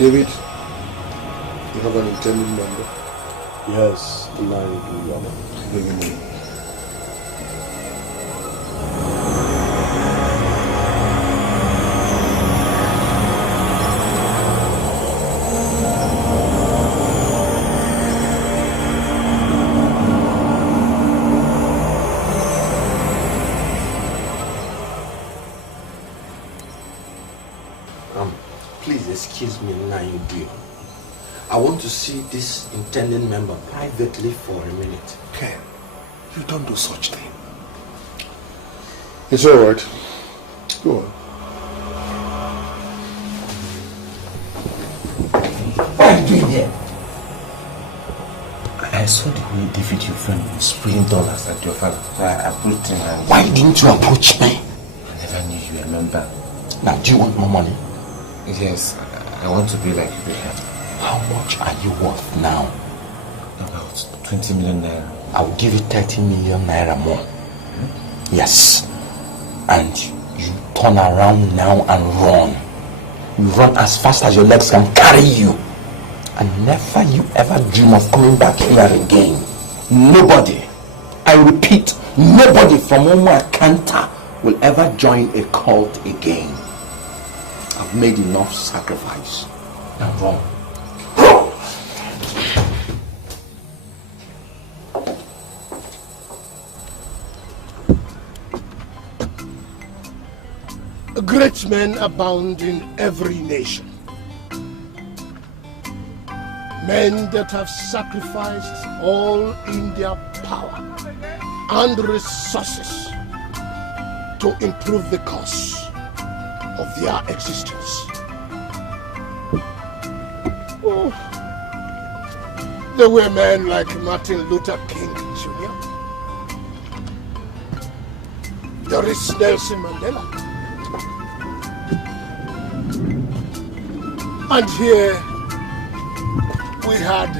David, you have an intended member? Yes, I do. Bring him in. Please excuse me, Nigerian. I want to see this intending member privately for a minute. Ken, you don't do such thing. It's all right. Go on. What are you doing here? I saw the way David, your friend, was spraying dollars at your father. So I approached him and... Why didn't you approach me? I never knew you were a member. Now, do you want more money? Yes, I want to be like you. How much are you worth now? About 20 million naira. I will give you 30 million naira more. Hmm? Yes. And you turn around now and run. You run as fast as your legs can carry you. And never you ever dream of coming back here again. Nobody, I repeat, nobody from Umuakanta will ever join a cult again. I've made enough sacrifice. Now run. Great men abound in every nation. Men that have sacrificed all in their power and resources to improve the cause of their existence. Oh, there were men like Martin Luther King Jr. There is Nelson Mandela. And here we had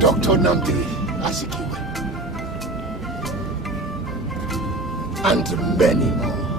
Dr. Nnamdi Azikiwe and many more.